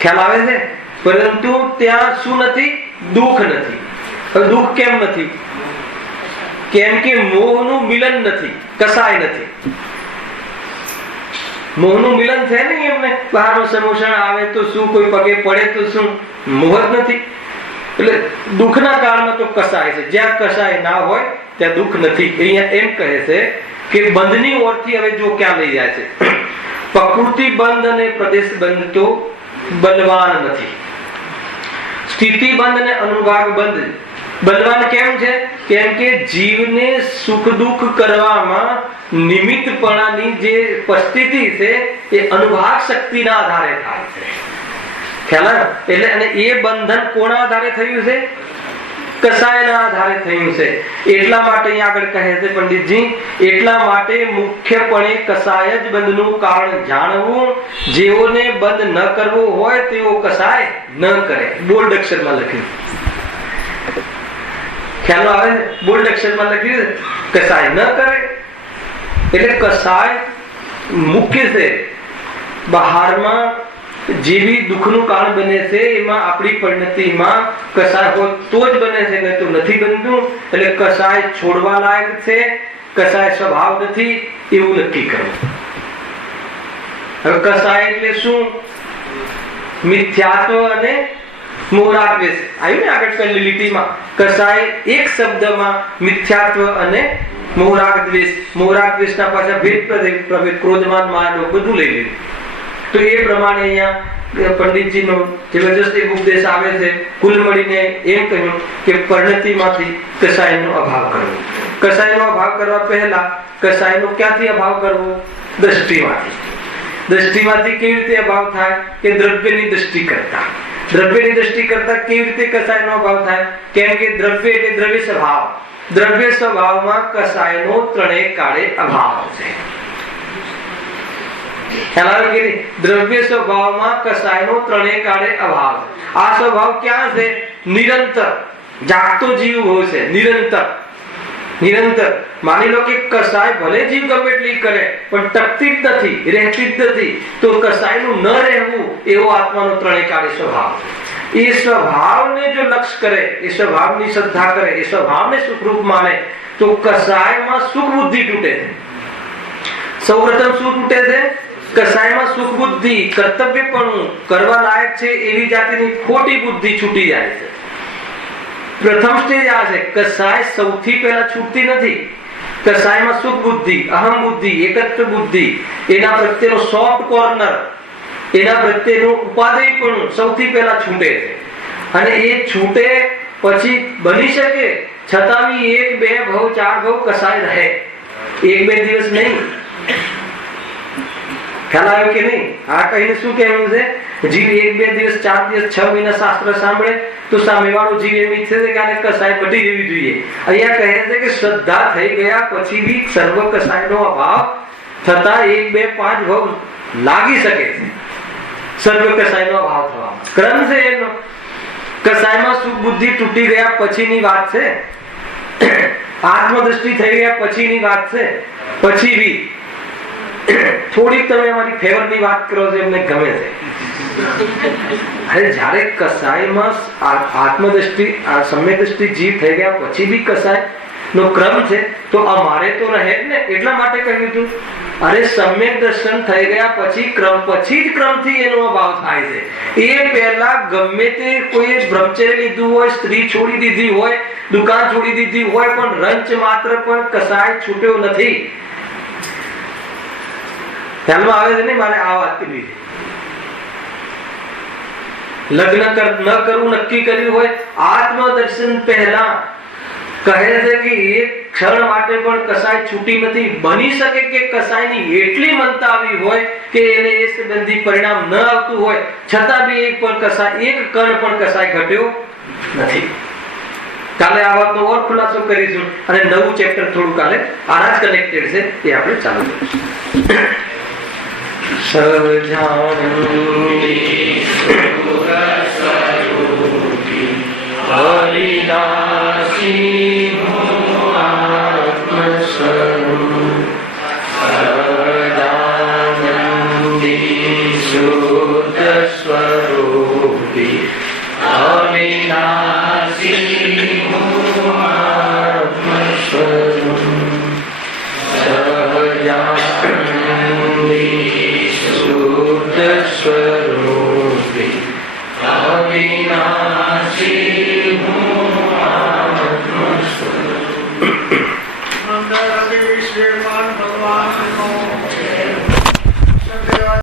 ખ્યાલ આવે છે? પરંતુ ત્યાં શું નથી? દુઃખ નથી. દુઃખ કેમ નથી? કેમ કે મોહનું મિલન નથી, કસાય નથી. મોહનું મિલન છે ને એમને, બહારનું સમોષણ આવે તો શું, કોઈ પગે પડે તો શું, મોહ જ નથી. એટલે દુઃખના કાળમાં તો કસાય છે, જ્યાં કસાય ના હોય ત્યાં દુઃખ નથી. અહીંયા એમ કહે છે કે બંધની ઓરથી હવે જો ક્યાં લઈ જાય છે, પ્રકૃતિ બંધ અને પ્રદેશ બંધ તો બલવાન નથી. સ્થિતિ બંધ અને અનુભાગ બંધ બલવાન કેમ છે? કેમ કે જીવને સુખ દુઃખ કરવામાં નિમિત્તપણાની જે પરિસ્થિતિ છે એ અનુભાગ શક્તિના આધારે થાય છે. ખ્યાલ? એટલે અને એ બંધન કોના આધારે થયું છે? કસાયના આધારે થયું છે. એટલા માટે અહીં આગળ કહે છે પંડિતજી, એટલા માટે મુખ્યપણે કસાય જ બંધનું કારણ જાણવું. જેઓને બંધ ન કરવો હોય તેઓ કસાય ન કરે. બોલ્ડ અક્ષરમાં લખ્યું. ખ્યાલ આવે? બોલ્ડ અક્ષરમાં લખ્યું કસાય ન કરે. એટલે કસાય મુખ્ય છે. બહારમાં જેવી દુઃખનું કારણ બને છે એમાં આપણી પરિણતિમાં કસાય હોય તો જ બને છે, નહીં તો નથી બનતું. એટલે કસાય છોડવા લાયક છે, કસાય સ્વભાવ નથી એવું નક્કી કરવું. હવે કસાય એટલે શું? મિથ્યાત્વ અને મોહરાગદ્વેષ આવ્યું ને આગળ પહેલી લીટીમાં. કસાય એક શબ્દમાં મિથ્યાત્વ અને મોહરાગદ્વેષ, મોહરાગદ્વેષના પાછા ભેદ પ્રભેદ, ક્રોધમાન માન બધું લઈ લીધું. તો એ પ્રમાણે અહીંયા પંડિતજીનો જબરજસ્ત એક ઉપદેશ આવે છે. કુલ મળીને એમ કહ્યું કે પરિણતિમાંથી કસાયનો અભાવ કરવો. કસાયનો અભાવ કરવા પહેલા કસાયનો ક્યાંથી અભાવ કરવો? દ્રષ્ટિમાંથી. દ્રષ્ટિમાંથી કેવી રીતે અભાવ થાય? કે દ્રવ્યની દ્રષ્ટિ કરતા. દ્રવ્યની દ્રષ્ટિ કરતા કેવી રીતે કસાયનો અભાવ થાય? કેમ કે દ્રવ્ય એટલે દ્રવ્ય સ્વભાવ. દ્રવ્ય સ્વભાવમાં કસાયનો ત્રણેય કાળે અભાવ છે. દ્રવ્ય સ્વભાવમાં કસાયનો ત્રણેય કાળે અભાવ. આ સ્વભાવ ક્યાં છે? નિરંતર જાગતો જીવ હોય છે. નિરંતર માની લો કે કસાય ભલે જીવ ગમે એટલી કરે પણ ટકતી જ નથી, રહેતી જ નથી, તો કસાયનું ન રહેવું એવો આત્માનો ત્રણેય કાળે સ્વભાવ. એ સ્વભાવને જો લક્ષ કરે, એ સ્વભાવની શ્રદ્ધા કરે, એ સ્વભાવને સુખરૂપ માને તો કસાયમાં સુખ બુદ્ધિ તૂટે છે. સૌપ્રથમ શું તૂટે છે? કસાયમાં સુખ બુદ્ધિ, કર્તવ્યપણું, કરવા લાયક છે એવી જાતિની ખોટી બુદ્ધિ છૂટી જાય છે. પ્રથમ સ્ટેજ આ છે. કસાય સૌથી પહેલા છૂટતી નથી. કસાયમાં સુખ બુદ્ધિ, અહમ બુદ્ધિ, એકત્વ બુદ્ધિ, એના પ્રત્યેનો સોફ્ટ કોર્નર, એના પ્રત્યેનું ઉપાદેયપણું સૌથી પહેલા છૂટે છે. અને એ છૂટે પછી બની શકે છતાં બી 1 2 ભવ 4 ભવ કસાય રહે. 1 2 દિવસ નહીં. ખ્યાલ આવ્યો કે નહીં? આ કહીને શું કહેવું છે? જીવ 1 2 દિવસ 4 દિવસ 6 મહિના શાસ્ત્ર સાંભળે તો સામેવાળો જીવ એમ ઈચ્છે છે કે આને કસાય મટી જવી જોઈએ. અહીંયા કહે છે કે શ્રદ્ધા થઈ ગયા પછી બી સર્વ કસાયનો અભાવ થતા 1 2 5 ભવ લાગી શકે છે. સર્વ કસાયનો અભાવ થવામાં ક્રમ છે એનો. કસાયમાં સુખ બુદ્ધિ તૂટી ગયા પછીની વાત છે. આત્મદ્રષ્ટિ થઈ ગયા પછીની વાત છે. પછી બી થોડીક તમે અમારી ફેવરની વાત કરો છો, એમને ગમે છે. અરે જયારે કસાયમાં આત્મદ્રષ્ટિ સમ્યક દ્રષ્ટિ જીવ થઈ ગયા પછી બી કસાય નો ક્રમ છે, તો અમારે તો રહે જ ને. એટલા માટે કહ્યું હતું, અરે સમ્યક દર્શન થઈ ગયા પછી જ ક્રમથી એનો અભાવ થાય છે. એ પહેલા ગમે તે કોઈ બ્રહ્મચર્ય લીધું હોય, સ્ત્રી છોડી દીધી હોય, દુકાન છોડી દીધી હોય, પણ રંચ માત્ર પણ કસાય છૂટ્યો નથી. ધ્યાનમાં આવે છે ને? મારે આ વાત કરવી છે. લગ્ન ન કરવું નક્કી કર્યું હોય, આત્મદર્શન પહેલા કહે છે કે એક ક્ષણ માટે પણ કસાય છૂટી નથી. બની શકે કે કસાયની એટલી મનતા આવી હોય કે એને એ સંબંધી પરિણામ ન આવતું હોય, છતાં બી એક કણ પણ કસાય ઘટ્યો નથી. કાલે આ વાતનો ઓર ખુલાસો કરીશું, અને નવું ચેપ્ટર થોડું કાલે આના જ કનેક્ટેડ છે, એ આપણે ચાલુ સ્વરૂપી અવિનાશી